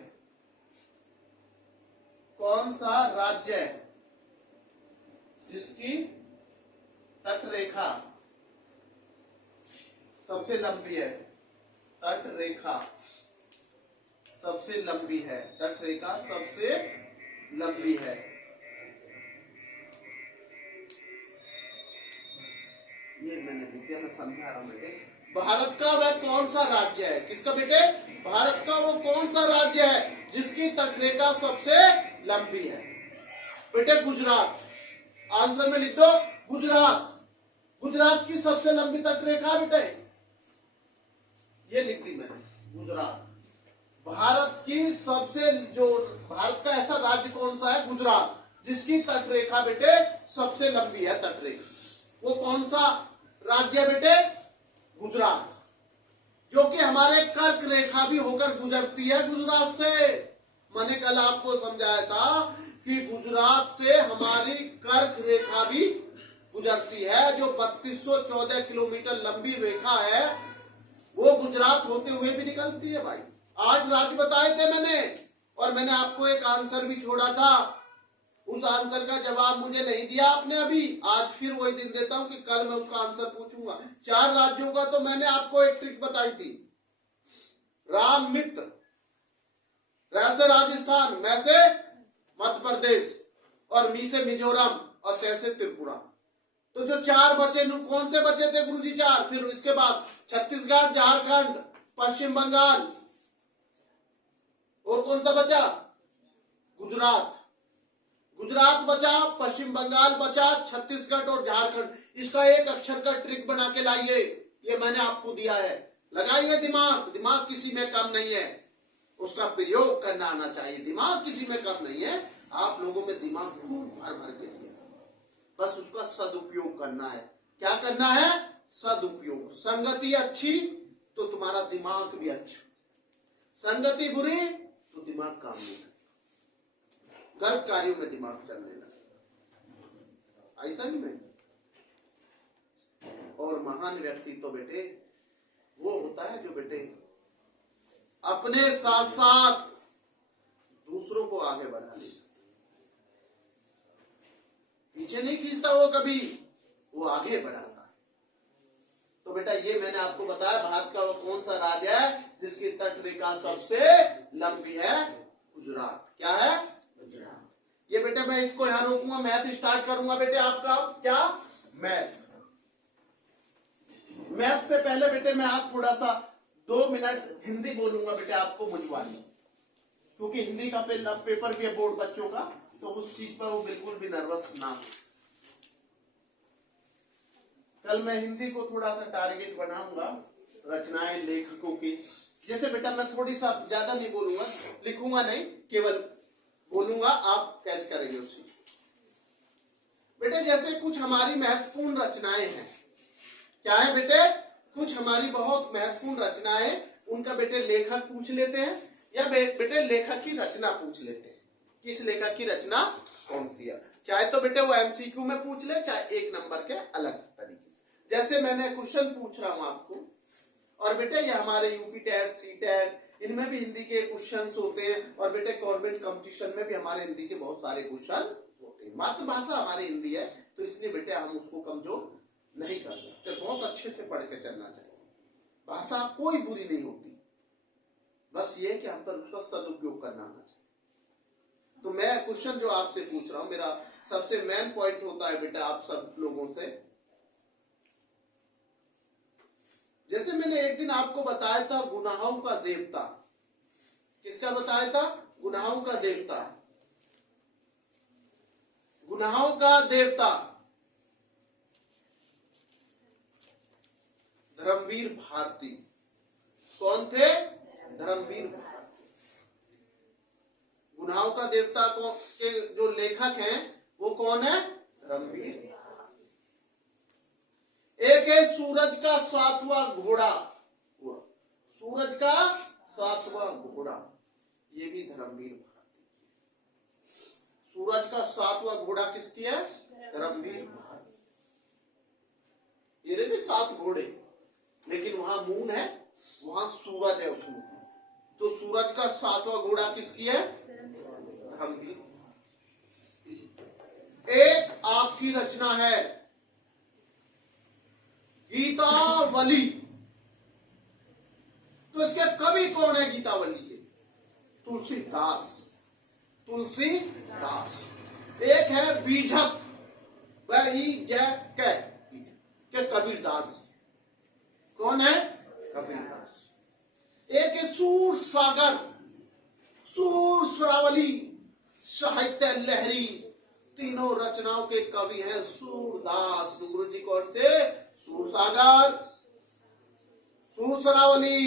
कौन सा राज्य है जिसकी तटरेखा सबसे लंबी है? तटरेखा सबसे लंबी है, तटरेखा सबसे लंबी है। ये मैंने लिख दिया, मैं समझा रहा हूं बेटे। भारत का वह कौन सा राज्य है? किसका बेटे? भारत का वो कौन सा राज्य है जिसकी तटरेखा सबसे लंबी है? बेटे गुजरात। आंसर में लिख दो गुजरात। गुजरात की सबसे लंबी तटरेखा बेटे ये लिख दी मैंने, गुजरात। भारत की सबसे भारत का ऐसा राज्य कौन सा है? गुजरात, जिसकी तटरेखा बेटे सबसे लंबी है तटरेखा। वो कौन सा राज्य है बेटे? गुजरात, जो कि हमारे कर्क रेखा भी होकर गुजरती है गुजरात से। मैंने कल आपको समझाया था कि गुजरात से हमारी कर्क रेखा भी गुजरती है, जो 3214 किलोमीटर लंबी रेखा है, वो गुजरात होते हुए भी निकलती है भाई। 8 राज्य बताए थे मैंने, और मैंने आपको एक आंसर भी छोड़ा था। उस आंसर का जवाब मुझे नहीं दिया आपने अभी। आज फिर वही दिन देता हूं कि कल मैं उसका आंसर पूछूंगा। 4 राज्यों का तो मैंने आपको एक ट्रिक बताई थी। राम मित्र, र से राजस्थान, मैं से मध्य प्रदेश, और मी से मिजोरम, और ते से त्रिपुरा। तो जो 4 बचे, कौन से बचे थे गुरुजी? 4। फिर इसके बाद छत्तीसगढ़, झारखंड, पश्चिम बंगाल, और कौन सा बचा? गुजरात। गुजरात बचा, पश्चिम बंगाल बचा, छत्तीसगढ़ और झारखंड। इसका एक अक्षर का ट्रिक बना के लाइए, ये मैंने आपको दिया है। लगाइए दिमाग, दिमाग किसी में कम नहीं है, उसका प्रयोग करना आना चाहिए। दिमाग किसी में कम नहीं है, आप लोगों में दिमाग खूब भर भर के दिया, बस उसका सदुपयोग करना है। क्या करना है? सदुपयोग। संगति अच्छी तो तुम्हारा दिमाग भी अच्छा, संगति बुरी तो दिमाग काम नहीं करता, गलत कार्यों में दिमाग चलने लगा। ऐसा नहीं में। और महान व्यक्ति तो बेटे वो होता है जो बेटे अपने साथ साथ दूसरों को आगे बढ़ा ले, पीछे नहीं खींचता वो कभी, वो आगे बढ़ाता है। तो बेटा ये मैंने आपको बताया, भारत का वो कौन सा राज्य है जिसकी तटरेखा सबसे लंबी है? गुजरात। क्या है? गुजरात। ये बेटे मैं इसको यहां रोकूंगा, मैथ स्टार्ट करूंगा बेटे आपका। क्या? मैथ। मैथ से पहले बेटे मैं आप थोड़ा सा 2 मिनट हिंदी बोलूंगा बेटे आपको बुझवानी, क्योंकि हिंदी का पेपर भी है बोर्ड बच्चों का, तो उस चीज पर वो बिल्कुल भी नर्वस ना हो। कल मैं हिंदी को थोड़ा सा टारगेट बनाऊंगा, रचनाएं लेखकों की। जैसे बेटा मैं थोड़ी सा ज्यादा नहीं बोलूंगा, लिखूंगा नहीं, केवल बोलूंगा, आप कैच करेंगे उसी। बेटे जैसे कुछ हमारी महत्वपूर्ण रचनाएं हैं। क्या है बेटे? कुछ हमारी बहुत महत्वपूर्ण रचनाएं, उनका बेटे लेखक पूछ लेते हैं, या बेटे लेखक की रचना पूछ लेते हैं। किस लेखक की रचना कौन सी है? चाहे तो बेटे वो एमसीक्यू में पूछ ले, चाहे 1 नंबर के अलग तरीके से। जैसे मैंने क्वेश्चन पूछ रहा हूं आपको, और बेटे ये हमारे यूपी टेट, सी टेट, इनमें भी हिंदी के क्वेश्चंस होते हैं, और बेटे गवर्नमेंट कंपटीशन में भी हमारे हिंदी के बहुत सारे क्वेश्चन होते हैं। मातृभाषा हमारी हिंदी है, तो इसलिए बेटे हम उसको कमजोर नहीं कर सकते, बहुत अच्छे से पढ़ के चलना चाहिए। भाषा कोई बुरी नहीं होती, बस ये कि हम पर उसका सदुपयोग करना आना चाहिए। तो मैं क्वेश्चन जो आपसे पूछ रहा हूं, मेरा सबसे मेन पॉइंट होता है बेटा आप सब लोगों से, जैसे मैंने एक दिन आपको बताया था गुनाहों का देवता। किसका बताया था? गुनाहों का देवता। गुनाहों का देवता धर्मवीर भारती। कौन थे? धर्मवीर भारती। गुनाहों का देवता को के जो लेखक हैं वो कौन है? धर्मवीर। एक है सूरज का 7वां घोड़ा, सूरज का 7वां घोड़ा, ये भी धर्मवीर भारती। सूरज का 7वां घोड़ा किसकी है? रणबीर भार। ये रहे 7 घोड़े, लेकिन वहां मून है, वहां सूरज है उसमें। तो सूरज का 7वां घोड़ा किसकी है? रणबीर। एक आपकी रचना है गीतावली। तो इसके कवि कौन है गीतावली के? तुलसीदास। तुलसीदास। एक है बीजक के कबीरदास। कौन है? कबीरदास। एक है सूर सागर, सूर सुरावली, साहित्य लहरी। तीनों रचनाओं के कवि हैं सूरदास। गुरु जी कौन से? सूर सागर, सूर सुरावली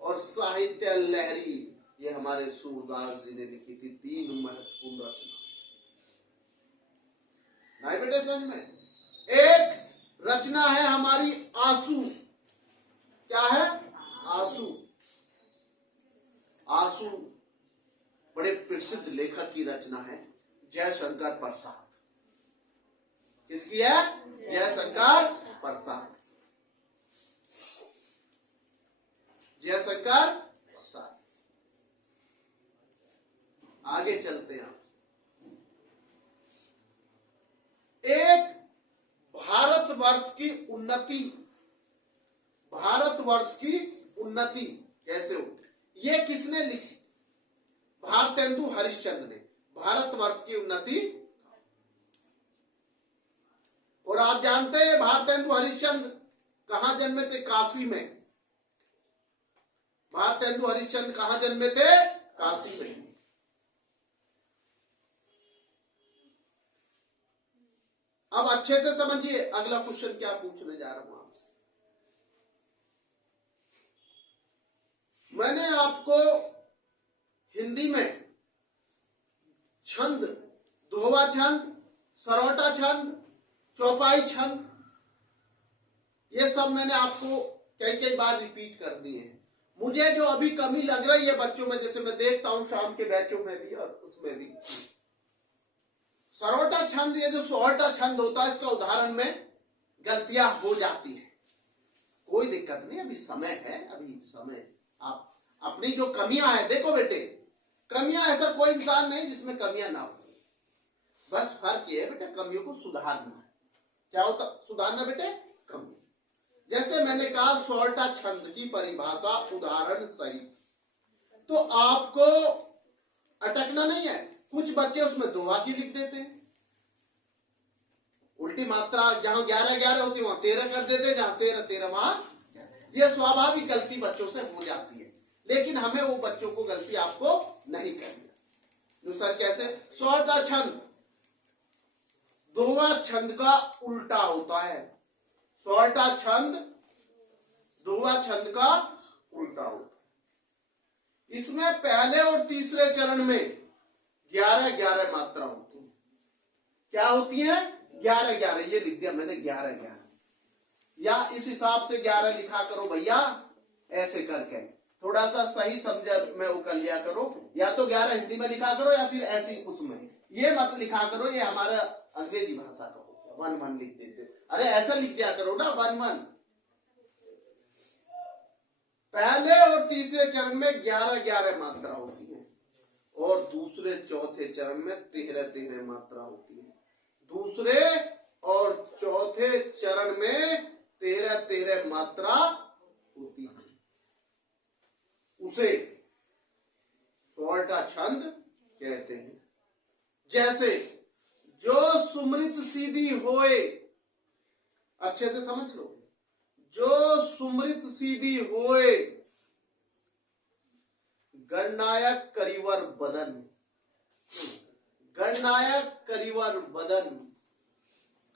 और साहित्य लहरी। ये हमारे सूरदास जी ने लिखी थी 3 महत्वपूर्ण रचना। नहीं बेटे समझ में? एक रचना है हमारी आंसू। क्या है? आंसू। आंसू बड़े प्रसिद्ध लेखक की रचना है, जयशंकर प्रसाद। किसकी है? जयशंकर प्रसाद। जयशंकर प्रसाद। आगे चलते हैं। एक भारतवर्ष की उन्नति, भारतवर्ष की उन्नति कैसे हो, ये किसने लिखी? भारतेंदु हरिश्चंद्र ने भारतवर्ष की उन्नति। और आप जानते हैं भारतेंदु हरिश्चंद्र कहां जन्मे थे? काशी में। भारतेंदु हरिश्चंद्र कहां जन्मे थे? काशी में। अब अच्छे से समझिए अगला क्वेश्चन क्या पूछने जा रहा हूं आपसे। मैंने आपको हिंदी में छंद, दोहा छंद, सरौटा छंद, चौपाई छंद, ये सब मैंने आपको कई बार रिपीट कर दिए हैं। मुझे जो अभी कमी लग रही है बच्चों में, जैसे मैं देखता हूं शाम के बैचों में भी और उसमें भी, सरौटा छंद, ये जो सोहटा छंद होता है, इसका उदाहरण में गलतियां हो जाती है। कोई दिक्कत नहीं, अभी समय है, अभी समय। आप अपनी जो कमियां हैं, देखो बेटे, कमियां ऐसा कोई इंसान नहीं जिसमें कमियां ना हो। बस फर्क ये है बेटे, कमियों को सुधारना है। क्या होता सुधारना बेटे? कमी। जैसे मैंने कहा सोहटा छंद की परिभाषा उदाहरण सहित, तो आपको अटकना नहीं है। कुछ बच्चे उसमें दोहा की लिख देते हैं, उल्टी मात्रा जहां 11 होती है वहां 13 कर देते हैं, जहां 13 वहां। ये स्वाभाविक गलती बच्चों से हो जाती है, लेकिन हमें वो बच्चों को गलती आपको नहीं करनी। दूसरा कैसे? सोहटा छंद दोहा छंद का उल्टा होता है। सोहटा छंद दोहा छंद का उल्टा होता है। इसमें पहले और तीसरे चरण में 11 मात्रा होती है। क्या होती है? 11, ये लिख दिया मैंने 11, या इस हिसाब से 11 लिखा करो भैया, ऐसे करके थोड़ा सा सही समझा में वो कर लिया करो। या तो 11 हिंदी में लिखा करो या फिर ऐसी उसमें, ये मत लिखा करो, ये हमारा अंग्रेजी भाषा का होता है। 1 लिख देते, अरे ऐसा लिख दिया करो ना 1। पहले और तीसरे चरण में 11 मात्रा होती है, और दूसरे चौथे चरण में 13 मात्रा होती है। दूसरे और चौथे चरण में 13 मात्रा होती है। उसे सोहटा छंद कहते हैं। जैसे जो सुमृत सीधी होए, अच्छे से समझ लो, जो सुमृत सीधी होए, गणनायक करिवर बदन, गणनायक करिवर बदन,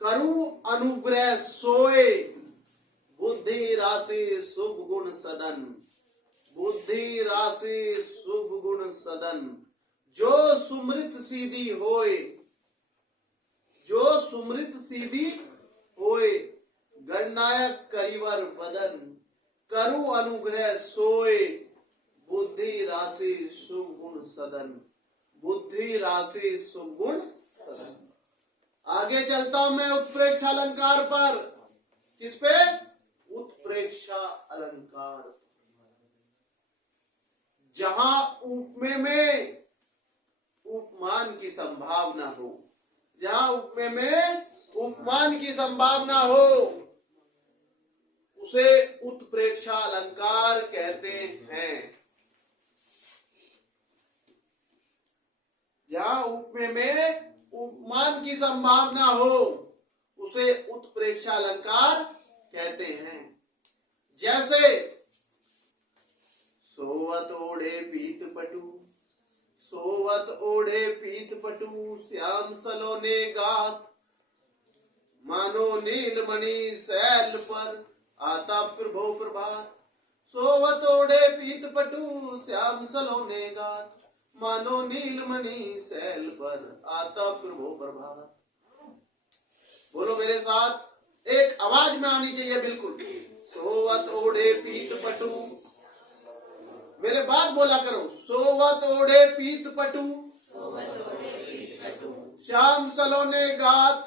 करु अनुग्रह सोए, बुद्धि राशि शुभ गुण सदन, बुद्धि राशि शुभ गुण सदन। जो सुमृत सीधी होए, जो सुमृत सीधी होए, गणनायक करिवर बदन, करु अनुग्रह सोए, बुद्धि राशि शुभ गुण सदन। बुद्धि राशि सुगुण सदन। आगे चलता हूं मैं उत्प्रेक्षा अलंकार पर। किस पे? उत्प्रेक्षा अलंकार। जहां उपमेय में उपमान की संभावना हो, जहां उपमेय में उपमान की संभावना हो, उसे उत्प्रेक्षा अलंकार कहते हैं। जहां उपमेय में उपमान की संभावना हो, उसे उत्प्रेक्षा अलंकार कहते हैं। जैसे सोवत ओढ़े पीत पटु, सोवत ओढ़े पीत पटु, श्याम सलोने गात, मानो नीलमणि सैल पर आता प्रभो प्रभात। सोवत ओढ़े पीत पटु, श्याम सलोने गात, मानो नीलमणि सैल पर आता प्रभो प्रभात। बोलो मेरे साथ, एक आवाज में आनी चाहिए बिल्कुल। सोवत ओढ़े पीत पटु, मेरे बाद बोला करो। सोवत ओढ़े पीत पटु, श्याम सलोने गात,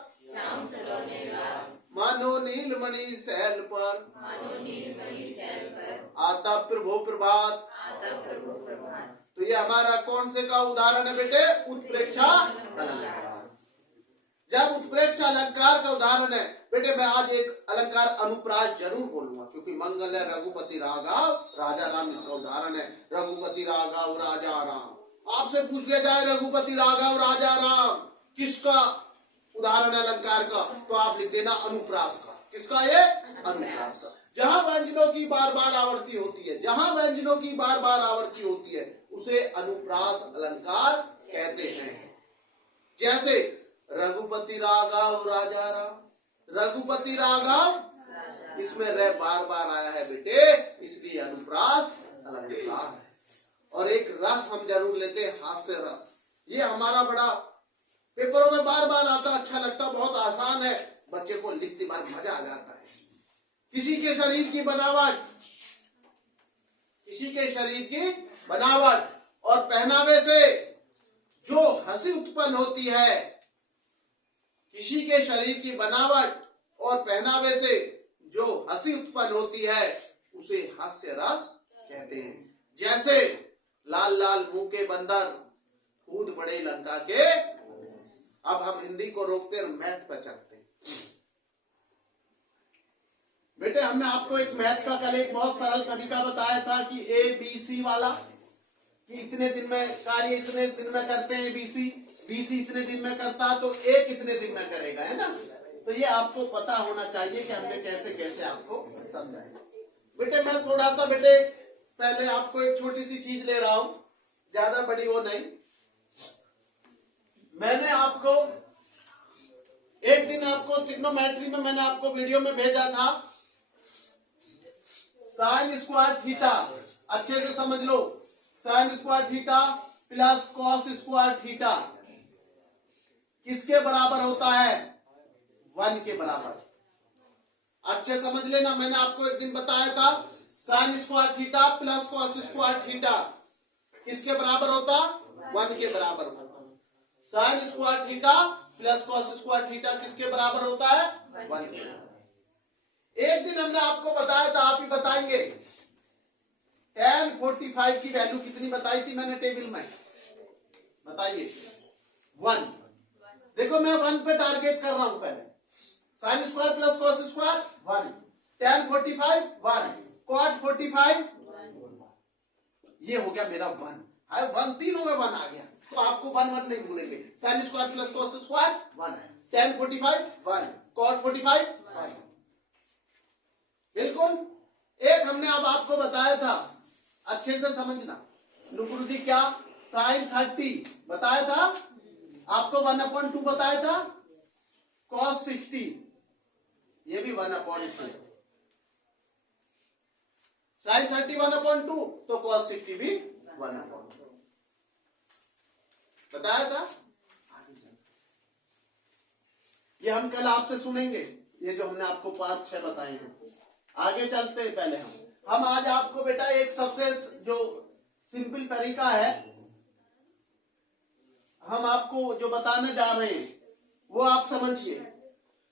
मानो नीलमणि सैल पर आता प्रभो प्रभात। तो ये हमारा कौन से का उदाहरण है बेटे? उत्प्रेक्षा अलंकार। जब उत्प्रेक्षा अलंकार का उदाहरण है बेटे, मैं आज एक अलंकार अनुप्रास जरूर बोलूंगा, क्योंकि मंगल है रघुपति राघव राजा राम, इसका उदाहरण है रघुपति राघव राजा राम। आपसे पूछ लिया जाए रघुपति राघव राजा राम किसका उदाहरण है अलंकार का, तो आप लिख देना अनुप्रास का। किसका? ये अनुप्रास का। जहां व्यंजनों की बार बार आवर्ती होती है, जहां व्यंजनों की बार बार आवर्ती होती है, उसे अनुप्रास अलंकार कहते हैं। जैसे रघुपति राघव राजा राम, रघुपति राघव, इसमें रे बार बार आया है बेटे, इसलिए अनुप्रास अलंकार है। और एक रस हम जरूर लेते हैं, हास्य रस। ये हमारा बड़ा पेपरों में बार बार आता, अच्छा लगता, बहुत आसान है, बच्चे को लिखते बार मजा आ जाता है। किसी के शरीर की बनावट, किसी के शरीर की बनावट और पहनावे से जो हंसी उत्पन्न होती है, किसी के शरीर की बनावट और पहनावे से जो हंसी उत्पन्न होती है, उसे हास्य रस कहते हैं। जैसे लाल लाल मुंह के बंदर कूद पड़े लंका के। अब हम हिंदी को रोकते हैं, मैथ पर चलते हैं। बेटे हमने आपको एक मैथ का कल एक बहुत सरल तरीका बताया था कि ABC वाला, कि इतने दिन में कार्य इतने दिन में करते हैं BC इतने दिन में करता है, तो A कितने दिन में करेगा, है ना। तो ये आपको पता होना चाहिए कि हमने कैसे कैसे आपको समझाया। बेटे मैं थोड़ा सा बेटे पहले आपको एक छोटी सी चीज ले रहा हूं, ज्यादा बड़ी वो नहीं। मैंने आपको एक दिन आपको ट्रिग्नोमेट्री में मैंने आपको वीडियो में भेजा था साइन स्क्वायर थीटा। अच्छे से समझ लो, sine square theta plus cos square theta किसके बराबर होता है? 1 के बराबर। अच्छे समझ लेना, मैंने आपको एक दिन बताया था sign square theta plus cos square theta किसके बराबर होता? 1 के बराबर होता। Sign square theta plus cos square theta किसके बराबर होता है? 1 के। एक दिन हमने आपको बताया था, आप ही बताएंगे, tan 45 की वैल्यू कितनी बताई थी मैंने टेबल में? बताइए। 1। देखो मैं 1 पे टारगेट कर रहा हूं। पहले sine square plus cos square 1, tan 45 1, cot 45 ये हो गया मेरा 1। 1 तीनों में 1 आ गया, तो आपको 1 1 नहीं भूलेंगे। Sine square plus cos square 1 है, tan 45 1, cot 45 1। बिल्कुल। एक हमने अब आपको बताया था, अच्छे से समझना। नुकुर जी क्या? साइन 30 बताया था आपको, 1/2 बताया था, cos 60 ये भी 1/2। साइन 30 1/2 तो cos 60 भी 1/2 बताया था। ये हम कल आपसे सुनेंगे, ये जो हमने आपको 5-6 बताए हैं। आगे चलते हैं। पहले हम आज आपको बेटा एक सबसे जो सिंपल तरीका है, हम आपको जो बताने जा रहे हैं वो आप समझिए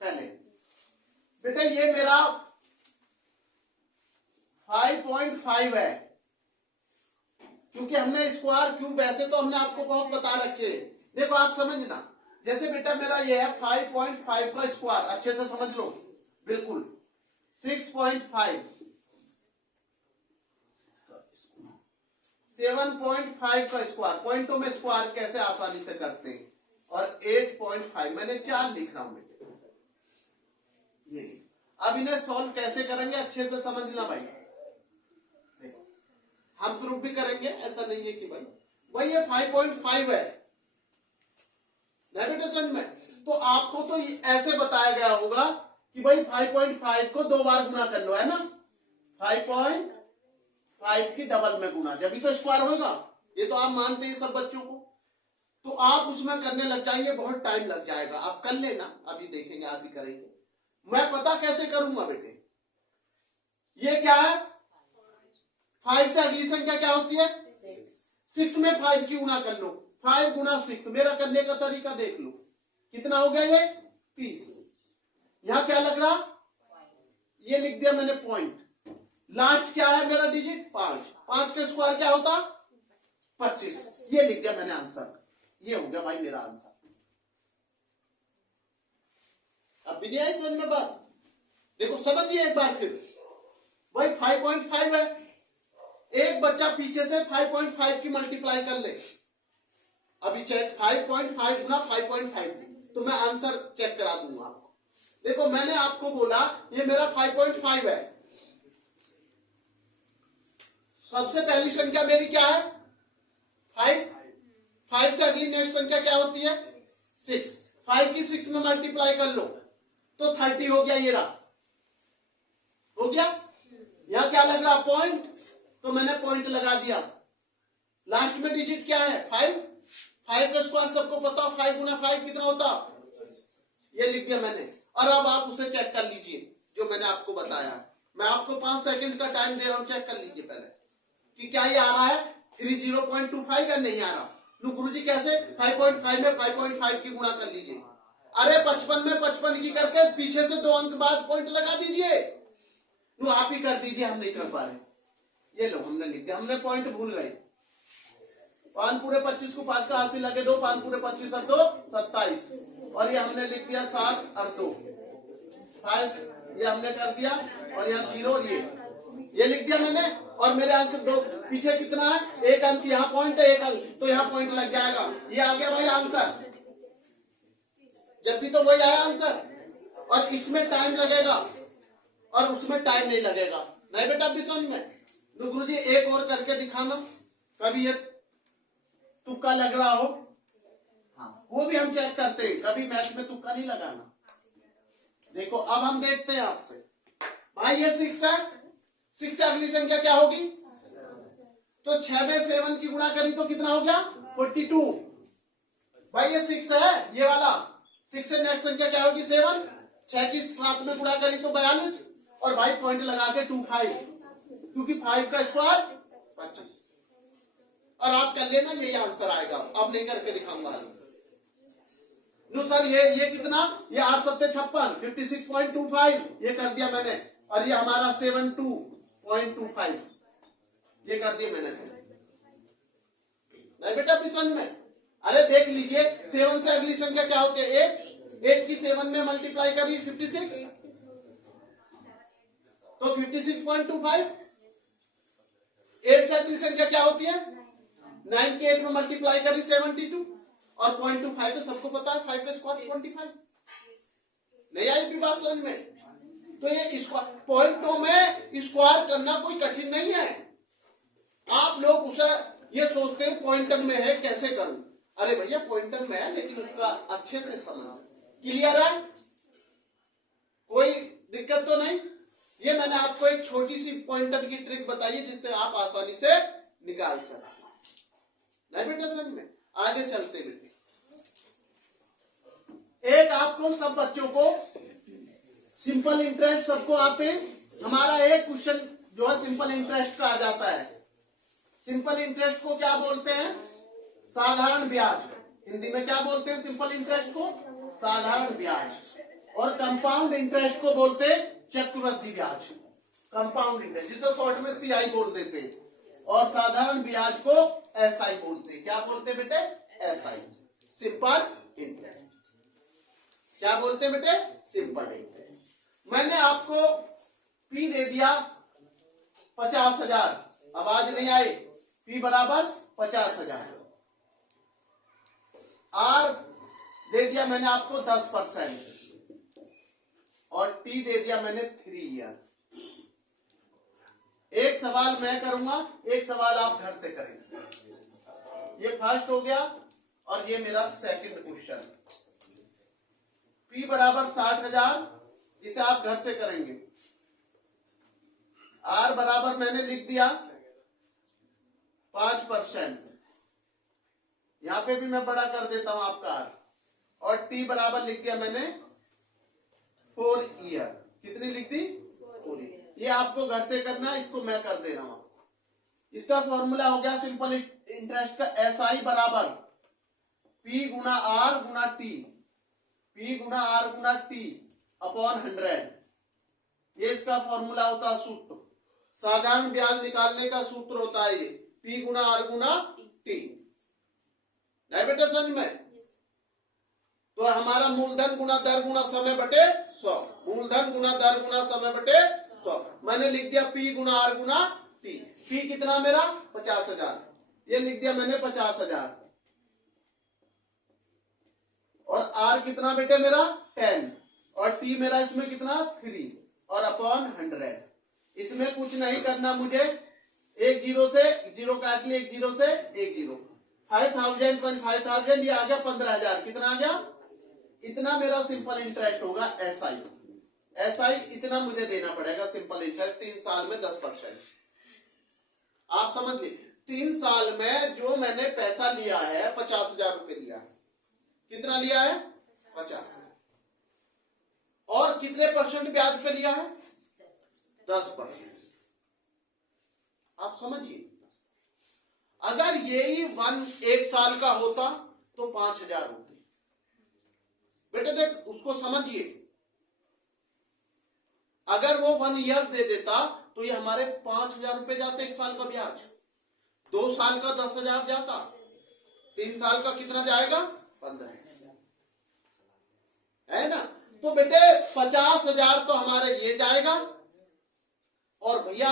पहले। बेटा ये मेरा 5.5 है, क्योंकि हमने स्क्वायर क्यूब वैसे तो हमने आपको बहुत बता रखे हैं। देखो आप समझना, जैसे बेटा मेरा ये है 5.5 का स्क्वायर, अच्छे से समझ लो बिल्कुल। 6.5, 7.5 का स्क्वायर, पॉइंटों में स्क्वायर कैसे आसानी से करते हैं, और 8.5 मैंने 4 लिख रहा हूं बेटे। ये अब इन्हें सॉल्व कैसे करेंगे अच्छे से समझना भाई। हम प्रूफ भी करेंगे, ऐसा नहीं है कि भाई ये 5.5 है समझ में। तो आपको तो ऐसे बताया गया होगा कि भाई 5.5 को 2 बार गुना कर लो, है ना। 5.5 की डबल में गुना, जब भी तो स्क्वायर होगा। ये तो आप मानते हैं सब बच्चों को। तो आप उसमें करने लग जाएंगे, बहुत टाइम लग जाएगा। आप कर लेना, अभी देखेंगे, आप भी करेंगे। मैं पता कैसे करूंगा बेटे, ये क्या है 5 से अगली संख्या क्या होती है 6 में 5 की गुणा कर लो। 5 गुना 6, मेरा करने का तरीका देख लो कितना हो गया, ये 30। यहां क्या लग रहा, ये लिख दिया मैंने पॉइंट। लास्ट क्या है मेरा डिजिट 5, 5 का स्क्वायर क्या होता 25, ये लिख दिया मैंने आंसर। ये हो गया भाई मेरा आंसर। अब भी नहीं आई समझ में बात, देखो समझिए एक बार फिर। भाई 5.5 है, एक बच्चा पीछे से 5.5 की मल्टीप्लाई कर ले। अभी चेक 5.5 गुना 5.5 तो मैं आंसर चेक करा दूंगा आपको। देखो मैंने आपको बोला ये मेरा 5.5 है। सबसे पहली संख्या मेरी क्या है 5, 5 से अगली नेक्स्ट संख्या क्या होती है 6, 5 की 6 में मल्टीप्लाई कर लो तो 30 हो गया। ये रहा, हो गया। यहां क्या लग रहा पॉइंट, तो मैंने पॉइंट लगा दिया। लास्ट में डिजिट क्या है 5, 5 का स्क्वायर सबको पता, 5 गुना 5 कितना होता, ये लिख दिया मैंने। और अब आप उसे चेक कर लीजिए जो मैंने आपको बताया। मैं आपको 5 सेकंड का टाइम दे रहा हूं, चेक कर लीजिए पहले कि क्या ये आ रहा है 30.25 या नहीं आ रहा। गुरुजी कैसे 5.5 में 5.5 की गुणा कर लीजिए। अरे 55 में 55 की करके पीछे से 2 अंक बाद पॉइंट लगा दीजिए। आप ही कर दीजिए, हम नहीं कर पा रहे। ये लो हमने लिख दिया, हमने पॉइंट भूल गए। 5 पूरे 25 को 5 का 80 लगे 2, 5 पूरे 25 और 2 27, और ये हमने लिख दिया 7 और 2 5, ये हमने कर दिया। और यहाँ 0 ये लिख दिया मैंने। और मेरे अंक 2 पीछे कितना है, 1 अंक, यहाँ पॉइंट है 1 अंक, तो यहाँ पॉइंट लग जाएगा। ये आ गया भाई आंसर, जब भी तो वही आया आंसर। और इसमें टाइम लगेगा और उसमें टाइम नहीं लगेगा। नहीं बेटा अभी समझ में। गुरुजी एक और करके दिखाना, कभी ये तुक्का लग रहा हो। हाँ वो भी हम चेक करते हैं, कभी मैथ में तुक्का नहीं लगाना। देखो अब हम देखते हैं आपसे। भाई ये 6 है, 6 से अगली संख्या क्या होगी, तो 6 में 7 की गुणा करी तो कितना हो गया 42। भाई ये 6 है, ये वाला 6 से नेक्स्ट संख्या क्या होगी 7, 6 की 7 में गुणा करी तो 42। और भाई पॉइंट लगा के 25, क्योंकि 5 का स्क्वायर 25। और आप कर लेना, यही आंसर आएगा। अब नहीं करके दिखाऊंगा नो सर। ये कितना, ये 8 7 56, 56.25 ये कर दिया मैंने। और ये हमारा 72.25 ये कर दिया मैंने। नहीं बेटा अभी समझ में। अरे देख लीजिए 7 से अगली संख्या क्या होती है 8 की 7 में मल्टीप्लाई करिए 56, तो 56.25। 8 से अगली संख्या क्या होती है 9 के 8 में मल्टीप्लाई करी 72, और 0.25 तो सबको पता है 5 का स्क्वायर 25। नहीं आई भी बात समझ में। तो ये पॉइंटों में स्क्वायर करना कोई कठिन नहीं है। आप लोग उसे ये सोचते हैं पॉइंटर में है कैसे करूं। अरे भैया पॉइंटर में है, लेकिन उसका अच्छे से समझ। क्लियर है, कोई दिक्कत तो नहीं। ये मैंने आपको एक छोटी सी पॉइंटर की ट्रिक बताई है जिससे आप आसानी से निकाल सकते। नहीं बेटा समझ में। आगे चलते बेटे, एक आपको सब बच्चों को सिंपल इंटरेस्ट सबको आते। हमारा एक क्वेश्चन जो है सिंपल इंटरेस्ट का आ जाता है। सिंपल इंटरेस्ट को क्या बोलते हैं, साधारण ब्याज। हिंदी में क्या बोलते हैं सिंपल इंटरेस्ट को? साधारण ब्याज। और कंपाउंड इंटरेस्ट को बोलते हैं चक्रवृद्धि ब्याज, कंपाउंड इंटरेस्ट, जिसे शॉर्ट में सीआई बोल देते हैं। और साधारण ब्याज को एसआई बोलते हैं। क्या बोलते हैं बेटे? SI, simple interest. क्या बोलते हैं बेटे? Simple interest. मैंने आपको पी दे दिया 50,000, आवाज नहीं आई, पी बराबर 50,000। आर दे दिया मैंने आपको 10% और टी दे दिया मैंने 3 ईयर। एक सवाल मैं करूंगा, एक सवाल आप घर से करेंगे। ये फर्स्ट हो गया और ये मेरा सेकंड क्वेश्चन। P बराबर 60,000, इसे आप घर से करेंगे। R बराबर मैंने लिख दिया 5%, यहां पे भी मैं बड़ा कर देता हूं आपका R। और T बराबर लिख दिया मैंने 4 ईयर। कितनी लिख दी? 4 ईयर। ये आपको घर से करना है, इसको मैं कर दे रहा हूं। इसका फॉर्मूला हो गया सिंपल इंटरेस्ट का, एसआई बराबर P गुना R गुना T, P गुना R गुना T अपॉन 100। ये इसका फॉर्मूला होता है, सूत्र। साधारण ब्याज निकालने का सूत्र होता है ये P गुना R गुना T। नहीं बेटा समझ में? तो हमारा मूलधन गुना दर गुना समय बटे 100, मूलधन गुना दर गुना समय बटे 100। मैंने लिख दिया P गुना R गुना T। P कितना मेरा? 50,000, ये लिख दिया मैंने 50,000। और R कितना बेटे मेरा? 10। और T मेरा इसमें कितना? 3 और अपॉन 100। इसमें कुछ नहीं करना मुझे, एक जीरो से जीरो काट लिया, एक जीरो से एक जीरो। 5,000 5,000, ये आ गया 15,000। कितना आ गया? इतना मेरा सिंपल इंटरेस्ट होगा एसआई। एसआई इतना मुझे देना पड़ेगा सिंपल इंटरेस्ट 3 साल में 10%। आप समझ लीजिए 3 साल में जो मैंने पैसा लिया है 50,000 रुपए लिया है। कितना लिया है? 50। और कितने परसेंट ब्याज पे लिया है? 10%। आप समझिए, अगर यही 1 साल का होता तो 5,000 होती। बेटे देख, उसको समझिए, अगर वो 1 ईयर दे देता तो ये हमारे 5,000 रुपए जाते 1 साल का ब्याज। 2 साल का 10,000 जाता, 3 साल का कितना जाएगा? 15,000, है ना? तो बेटे 50,000 तो हमारे ये जाएगा, और भैया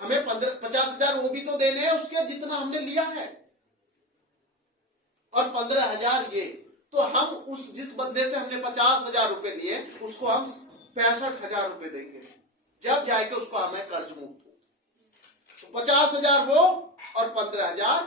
हमें 50,000 वो भी तो देने हैं उसके जितना हमने लिया है, और 15,000 ये। तो हम उस जिस बंदे से हमने 50,000 रुपए लिए उसको हम 65,000 रुपए देंगे जब जाके उसको हमें कर्ज मुक्त हो। तो 50,000 वो और 15,000।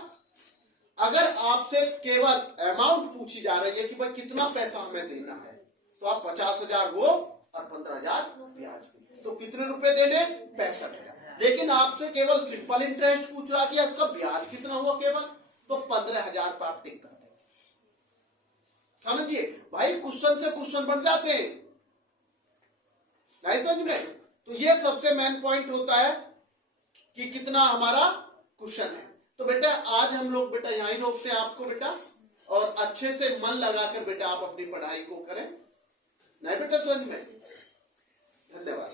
अगर आपसे केवल अमाउंट पूछी जा रही है कि भाई कितना पैसा हमें देना है, तो आप 50,000 वो और 15,000 ब्याज। तो कितने रुपए देने? 65,000। लेकिन आपसे केवल सिंपल इंटरेस्ट पूछ रहा कि इसका ब्याज कितना हुआ केवल, तो 15,000 पर आप टिक करते हैं। समझिए भाई, क्वेश्चन से क्वेश्चन बन जाते हैं, नहीं समझ में? तो ये सबसे मेन पॉइंट होता है कि कितना हमारा क्वेश्चन है। तो बेटा आज हम लोग बेटा यहीं रोकते हैं आपको बेटा, और अच्छे से मन लगाकर बेटा आप अपनी पढ़ाई को करें, नहीं बेटा समझ में? धन्यवाद।